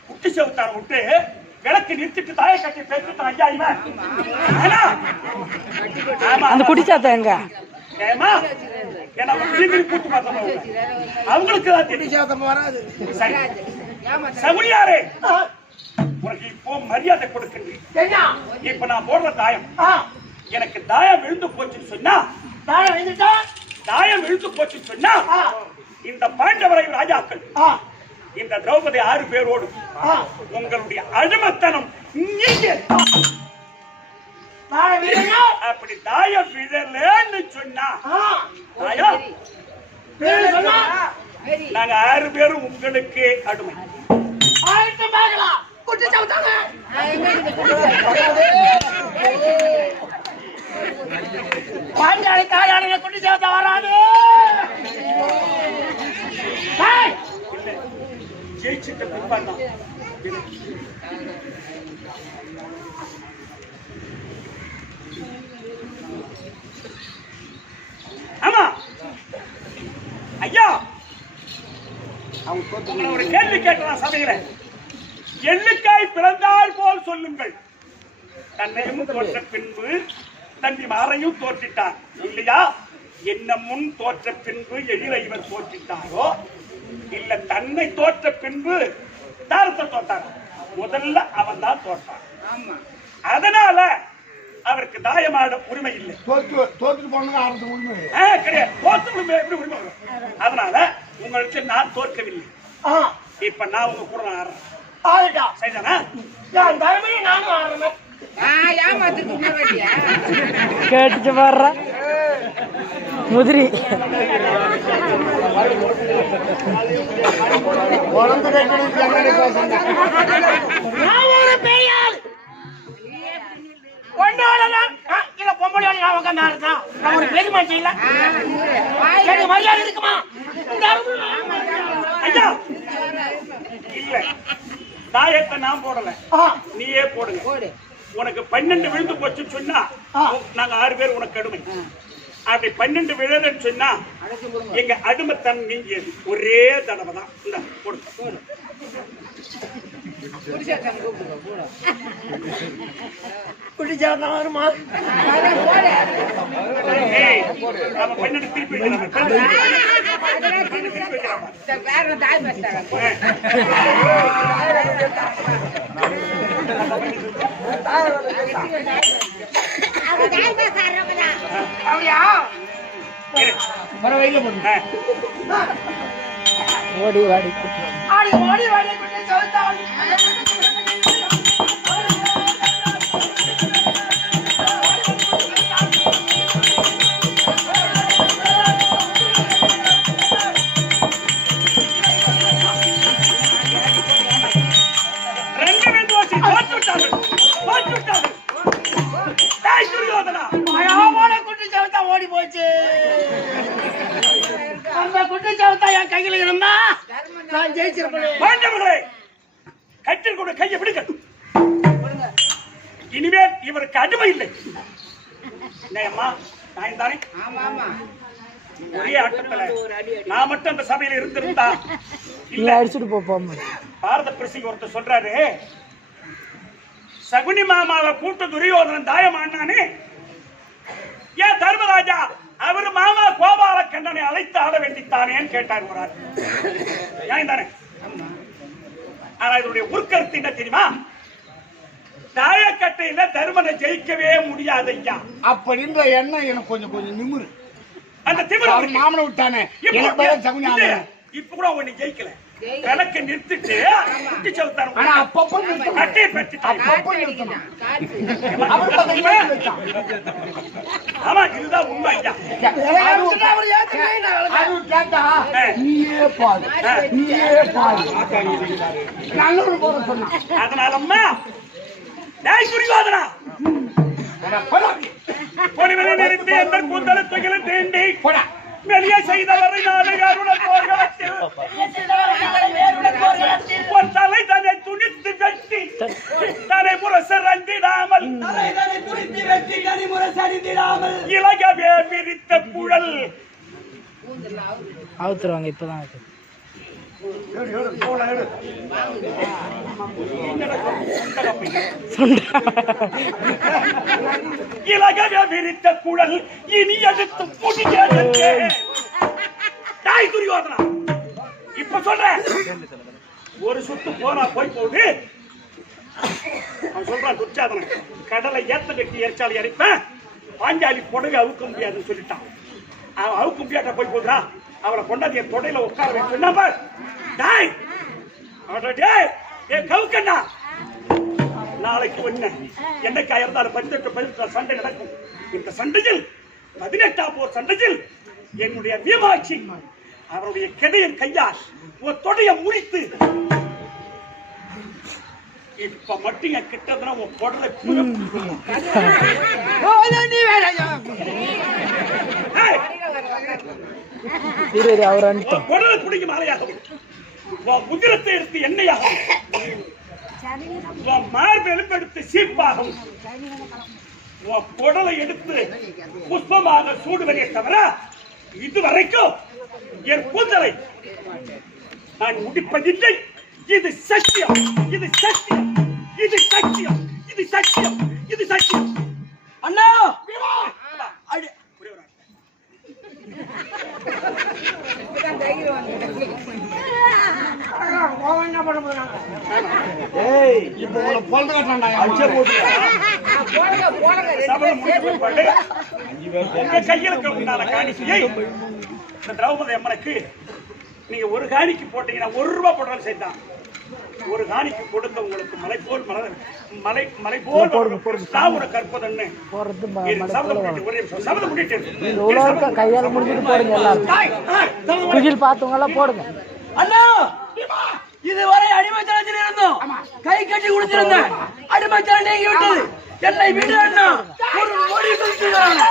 குட்டி செவுத்தார விட்டு விளக்கு நிறுத்திட்டு தாயை கட்டி பேசிட்டான். ஐயா இவன் அந்த குடிச்சா தாங்க ஏமா என்ன கூட்டு பார்த்தோம் அவங்களுக்கு தான் தெரியும். வராது சரி சகுனியாரே, உனக்கு இப்போ மரியாதை கொடுக்கின்றேன். இப்ப நான் போடுற தாயம் எனக்கு தாயம் விழுந்து போச்சுன்னு சொன்னா தாயம் விழுந்து போச்சுன்னு சொன்னா இந்த பாண்டவரை ராஜாக்கள் இந்த திரௌபதி 6 பேரோடு உங்களுடைய அடிமத்தனம் அப்படி தாயம் விழலன்னு சொன்னா நாங்க 6 பேரும் உங்களுக்கு அடிமை. பாஞ்சாலி தாயான குட்டி சேவத்தா வராது. ஜெயிச்சுட்ட பின்பாதான் ஆமா ஐயா உங்களை ஒரு கேள்வி கேட்கலாம் சபையில. எள்ளுக்காய் பிறந்தால் போல் சொல்லுங்கள். தன்னையும் தோற்ற பின்பு தம்பி மாறையும் தோற்றிட்டார் இல்லையா? என்ன முன் தோற்ற பின்பு எதிர இவர் தோற்றிட்டாரோ இல்ல தன்னை தோற்ற பின்பு தாரத்தை தோற்றார்? முதல்ல அவன் தான் தோற்றான். அதனால அவருக்கு தாயமாட உரிமை இல்லை. தோற்று போனது ஆரம்ப உரிமை கிடையாது. தோற்று உரிமை எப்படி உரிமை வரும்? அதனால உங்களுக்கு நான் தோற்கவில்லை. இப்ப நான் உங்க கூட ஆடுறேன். சரிதானா? நானும் ஆடுறேன். கேட்டுச்சு பாடுற முதிரி ஒரு பெரிய மனுஷன் இல்ல மரியாதை இருக்குமா? ஐயா இல்ல, தாயத்தை நான் போடல, நீயே போடுங்க. உனக்கு 12 விழுந்து போச்சுன்னு சொன்னா நாங்க 6 பேர் உனக்கு அடிமை. அப்படி 12 விழுதுன்னு சொன்னா எங்க அடிமைத்தன் நீங்கியது ஒரே தடவை தான். இந்த போடு குடிச்சாதான் வருமா? நம்ம 12 திருப்பி அப்படியா? பரவாயில்ல. ஓடி வாடி ஆடி ஓடி வாடி குட்டி சவுத்தாள் ரெண்டு வித்வாசி தோற்று விட்டார்கள். டேய் துரியோதனா, மயாமான குட்டி சவுத்தா ஓடி போச்சு. அந்த குட்டி சவுத்தா என் கையில இருந்தா நான் ஜெயிச்சிருப்பேன். பாண்டவர்களே, கட்டில் கொண்டு கையை விடுங்க. இனிமேல் இவருக்கு அடிமை இல்லை. அம்மா நான் தானே ஒரே ஆட்டத்துல நான் மட்டும் அந்த சபையில இருந்திருந்தா இல்ல அடிச்சுட்டு போப்போம். பாரத பிரசிங்க ஒருத்தர் சொல்றாரு, சகுனி மாமாவை கூட்டு துரியோதனன் தாயமானானே, ஏன் தர்மராஜா அவர் மாமா கோபால கண்ணனை அழைத்து ஆட வேண்டித்தானேன்னு கேட்டார் ஒரு ஆள். ஏன் தானே? ஆனா இதனுடைய உட்கருத்து என்ன தெரியுமா? தாயக்கட்டையில தர்மனை ஜெயிக்கவே முடியாது ஐயா அப்படின்ற எண்ணம் எனக்கு கொஞ்சம் நிமிரு. அந்த திமிரு மாமனை விட்டானே சகுனி ஆடுறேன். இப்ப கூட ஒண்ணு ஜெயிக்கல, கணக்கு நிறுத்திட்டு குட்டி செலுத்தாரு. ஆனா அப்பப்போ கட்டையை பெற்றுட்டாங்க. ஆமா இதுதான் உண்மை ஐயா. கேட்டா நீயே பாடு நல்ல போற சொன்னா. அதனாலம்மா டேய் துரியோதனா, பொலிவனை நிறுத்தி எந்த கூந்தலை துகில தீண்டி வெளியே செய்தவரை நாளை அருள போர்களத்தில் தலை தன்னை துணித்து வெட்டி தலை முரசரந்திடாமல் இலகவே விரித்த புழல் அவுத்துருவாங்க இப்பதான். இலகவே விரித்த குழல் இனி எடுத்து முடிஞ்சே. தாய் துரியோதனா, இப்ப சொல்றேன், ஒரு சுத்து போனா போய் போகுது. அவன் சொல்றான் துச்சாதனன், கடலை ஏத்த கட்டி எரிச்சாலி அரைப்பேன், பாஞ்சாலி புடவை அவுக்க முடியாதுன்னு சொல்லிட்டான். அவன் அவுக்க முடியாட்ட போய் போடுறா, அவளை கொண்டாந்து என் தொடையில உட்கார வச்சு சொன்னா பார். டாய் கவுக்கண்ணா, நாளைக்கு ஒண்ணு என்னைக்கா இருந்தாலும் 18 சண்டை நடக்கும். இந்த சண்டையில் 18ஆம் போர் சண்டையில் என்னுடைய வீமாட்சி அவருடைய கெடையின் கையால் ஒரு தொடைய முடித்து இப்ப மட்டும் என் கிட்டதுனா உன் குடலை குடலை பிடிக்கும் மாலையாகவும் உதிரத்தை எடுத்து எண்ணெயாகவும் மார்பு எலும்பெடுத்து சீப்பாகவும் குடலை எடுத்து புஷ்பமாக சூடுவதே தவிர இதுவரைக்கும் என் கூந்தலை நான் முடிப்பதில்லை. இது சத்தியம், இது சத்தியம், இது சத்தியம், இது சத்தியம், இது சத்தியம். அண்ணா திரௌபதி அம்மனுக்கு நீங்க ஒரு காணிக்கு போட்டீங்கன்னா 1 ரூபாய் போட்டாலும் சேர்த்தான். ஒரு காணிக்கு கொடுத்த உங்களுக்கு மலை போல் மலை போல் ஒரு கற்பதன்னு கையால முடிஞ்சிட்டு போடுங்க எல்லாரும். குகில் பார்த்தவங்க எல்லாம் போடுங்க. அண்ணா இதுவரை அடிமைத்தனத்தில் இருந்தோம், கை கட்டி கொடுத்திருந்தேன். அடிமைத்தனம் நீங்கி விட்டது. என்னை விடு அண்ணா. ஒரு மொழி கொடுத்துறாங்க.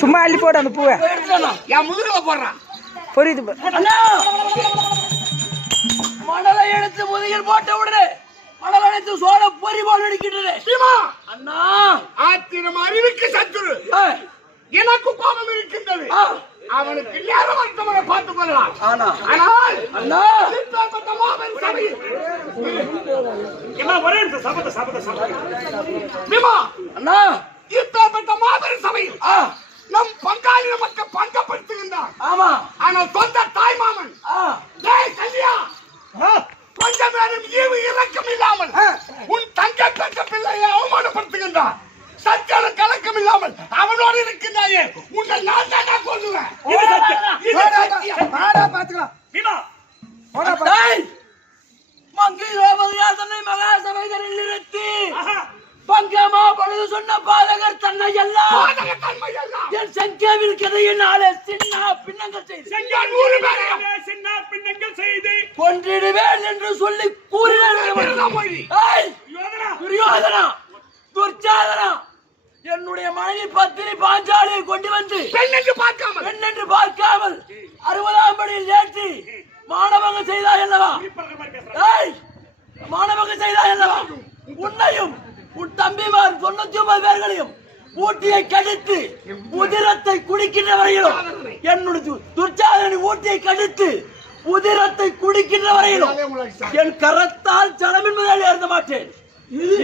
சும்மா அள்ளி போடு அந்த பூவை. என் முதுகுல போடுறான். புரியுது. மணலை எடுத்து முதுகில் போட்ட உடனே மணல் அனைத்து சோழ பொறி போல் நடிக்கின்றது. அண்ணா ஆத்திரம் அறிவுக்கு சத்துரு. எனக்கு கோபம் இருக்கின்றது. அவனுக்கு நேரம் மருத்துவமனை பார்த்துக் கொள்ளலாம். ஆனா ஆனால் அண்ணா இப்பேற்பட்ட மாபெரும் சபையில் எல்லாம் ஒரே நிமிஷம் சபத விமா அண்ணா இப்பேற்பட்ட மாபெரும் சபையில் நம் பங்காளி நமக்கு பங்கப்படுத்துகின்றான். ஆமா ஆனால் சொந்த தாய் மாமன் டேய் கல்யா கொஞ்சம் நேரம் ஈவு இறக்கம் இல்லாமல் உன் தங்கை பெற்ற பிள்ளையை அவமானப்படுத்துகின்றான். சத்தியான கலக்கம் இல்லாமல் அவனோடு இருக்கின்றாயே உன்னை நான் தான் கொள்ளுவேன். இது சத்தியம். பாத்துக்கலாம் வீணா மங்கை ரோபதியாசனை மகாசபைகளில் நிறுத்தி ஆஹா. பங்கமா பொழுது சொன்ன பாதகர் தன்னை எல்லாம் பாதகத் தன்மை எல்லாம் என் சங்கேவில் கதையினாலே சின்ன பின்னங்கள் செய்து செஞ்சா 100 பேரையும் சின்ன பின்னங்கள் செய்து கொன்றிடுவேன் என்று சொல்லி கூறினார். மொழி யோதனா துரியோதனா துர்ச்சாதனா என்னுடைய மனைவி பத்தினி பாஞ்சாலியை கொண்டு வந்து பெண் என்று பார்க்காமல் பெண் என்று பார்க்காமல் 60ஆம் படியில் ஏற்றி மானபங்கம் செய்தாய் அல்லவா? ஏய், மானபங்கம் செய்தாய் அல்லவா? உன்னையும் உன் தம்பிமார் 99 பேர்களையும் ஊட்டியை கடித்து உதிரத்தை குடிக்கின்ற வரையிலும் என்னுடைய துர்ச்சாதனை ஊட்டியை கடித்து உதிரத்தை குடிக்கின்ற வரையிலும் என் கரத்தால் ஜனம் என்பதால் எழுத மாட்டேன்.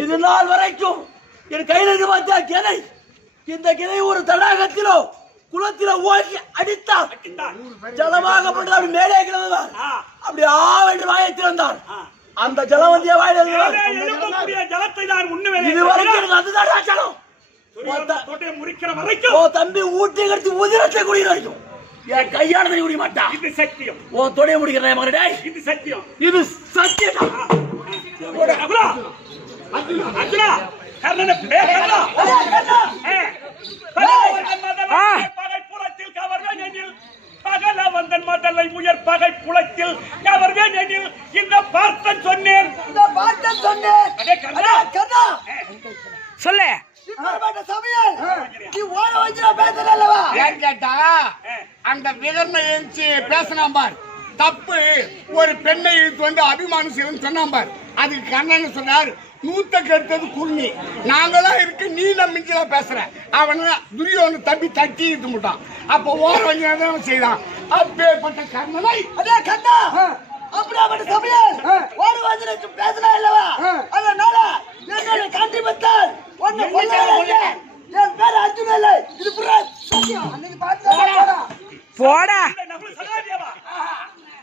இது நாள் வரைக்கும் என் கையில் இருக்க பார்த்தியா கிளை, இந்த கிளை ஒரு தடாகத்திலோ குளத்திலோ ஓகி அடித்தார் ஜலமாகப்பட்டது. அப்படி மேலே கிளம்புவார், அப்படி என்று வாயை திறந்தார். அந்த ஜலம் வந்திய வாயில் எழும்பக்கூடிய ஜலத்தை நான் உண்ணுவேன். இது வரைக்கும் எனக்கு அதுதான் ஜலம். தொட்டையை முறிக்கிற வரைக்கும் ஓ தம்பி ஊட்டி கடித்து உதிரத்தை குடிக்கிற வரைக்கும் என் கையானதை குடிக்க மாட்டான். இது சத்தியம். ஓ தொடைய முடிக்கிறேன் மகனே, இது சத்தியம். இது சத்தியம். அர்ஜுனா, அர்ஜுனா, கர்ணனை கர்ணா. பகை புலத்தில் கவர்வேன் எனில் பகலவந்தன் மதலை உயர் பகை புலத்தில் கவர்வேன் எனில் இந்த பார்த்தன் சொன்னேன். இந்த வார்த்தை சொன்னேன். அடே கர்ணா. கண்ணா சொல்லு. இப்பேற்பட்ட சபையில் நீ ஓட வச்சு பேசுற அல்லவா? ஏன் கேட்டா அந்த விகர்ண எழுச்சி பேசினான் பார், தப்பு. ஒரு பெண்ணை இழுத்து வந்து அபிமானம் செய்யணும்னு சொன்னான் பார். அதுக்கு கண்ணன் சொன்னார், 100 கெடுத்தது குருணி, நாங்களாம் இருக்கு நீ நம்பிச்சுல பேசுற. அவன துரியோன்னு தம்பி தட்டி இழுத்து முட்டான். அப்ப ஓர வஞ்சனை செய்தான். அப்பேற்பட்ட கர்ணனை அதே கண்ணா அப்படியாப்பட்ட சபையில் ஓட வச்சு பேசுறா அல்லவா? அதனால என்னோட காண்டி பத்தால் ஒன்னு கொல்ல என் பேர் அர்ஜுன் இல்லை. இது புறா சத்தியம். அன்னைக்கு பாத்து போடா. நம்ம சகாதேவா.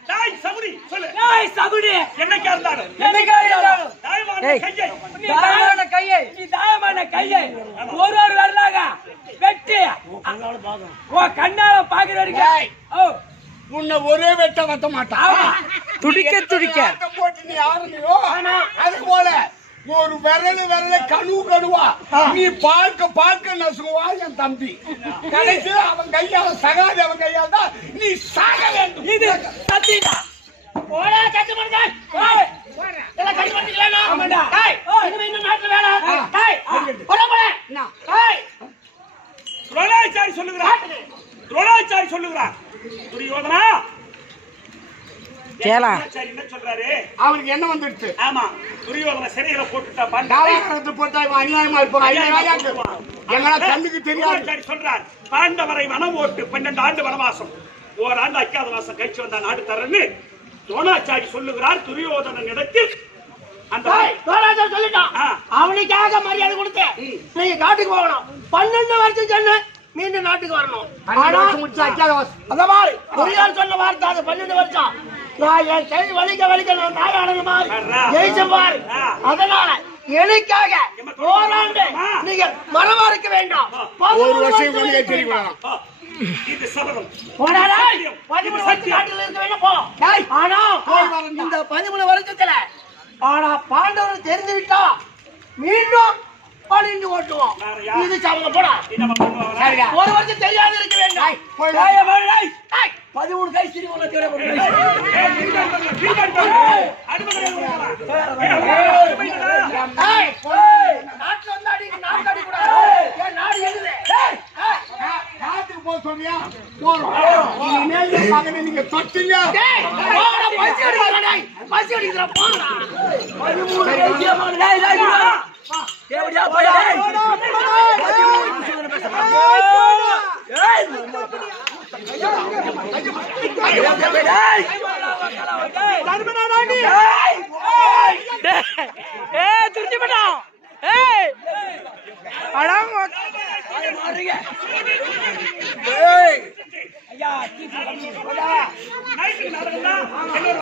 தாய் சகுடி சொல்லு. ஏய் சகுடி என்னைக்கா இருந்தாலும் என்னைக்கா இருந்தாலும் தாய்மான ஏய். கையை நீ தாயமான கையை நீ தாயமான கையை ஒரு வரலாக வெட்டி ஓ கண்ணால பாக்குறீங்க. ஓ உன்னை ஒரே வெட்ட வத்த மாட்டான். துடிக்க துடிக்க போட்டு நீ ஆரம்பியோ அது போல ஒரு விரல கணுவா நீ பார்க்க நசுவா என் தம்பி. கடைசியில் அவன் கையால சகாதி அவன் கையால தான் நீ சாக வேண்டும். இது சத்தியமா போடா சத்தி மனுங்க. ஏய் எல்லாம் கை பண்ணிக்கலாமா? ஆமாடா. டேய் இனிமே இந்த நாட்டுல வேணா. டேய் போடா போடா. டேய் துரோணாச்சாரி சொல்லுகிறார். துரோணாச்சாரி சொல்லுகிறார். துரியோதனா கேளா. துரோணாச்சாரி என்ன சொல்றாரு? அவனுக்கு என்ன வந்துடுச்சு? ஆமா, துரியோதன சிறையில போட்டுட்டா பாண்டா. தாவாரத்தை போட்டா இவன் அநியாயமா இருப்பான். எங்களா தம்பிக்கு தெரியாது. துரோணாச்சாரி சொல்றார், பாண்டவரை மனம் ஓட்டு 12 ஆண்டு வனவாசம், ஓராண்டு அஜ்ஞாதவாசம் கழிச்சு வந்தா நாடு தரன்னு துரோணாச்சாரி சொல்லுகிறார். துரியோதனன் இடத்தில் அந்த தோராஜர் சொல்லிட்டான். அவனுக்காக மரியாதை கொடுத்து நீங்க காட்டுக்கு போகணும். 12 வருஷம் சொன்ன மீண்டும் நாட்டுக்கு வரணும். அந்த மாதிரி துரியார் சொன்ன வார்த்தை அது 12 வருஷம். நான் என் கை வலிக்க நான் நாராயணமா ஜெயிச்ச பாரு. அதனால எனக்காக ஓராண்டு நீங்க மரமா இருக்க வேண்டாம். ஒரு வருஷம் வெளியே தெரிவிக்கலாம். இது சபதம். போடாடா 13 வருஷம் நாட்டில் இருக்க வேண்டாம் போ. ஆனா இந்த 13 வருஷத்துல ஆனா பாண்டவர் தெரிந்து விட்டா மீண்டும் பழிந்து ஓட்டுவோம். இது சபதம் போடா. ஒரு வருஷம் தெரியாது இருக்க வேண்டாம். 13 கை சிரி உள்ள தேட போறேன். நாட்டுல வந்து அடிக்க நாட்டு அடி கூட ஏன் நாடு எழுது. நாட்டுக்கு போக சொல்றியா? போறோம். மகனை நீங்க தொட்டீங்க. பசி அடிக்கிறா போறா. 13 கை சிரி டேய் எப்படியா போய் டேய் தர்மநாடாண்டி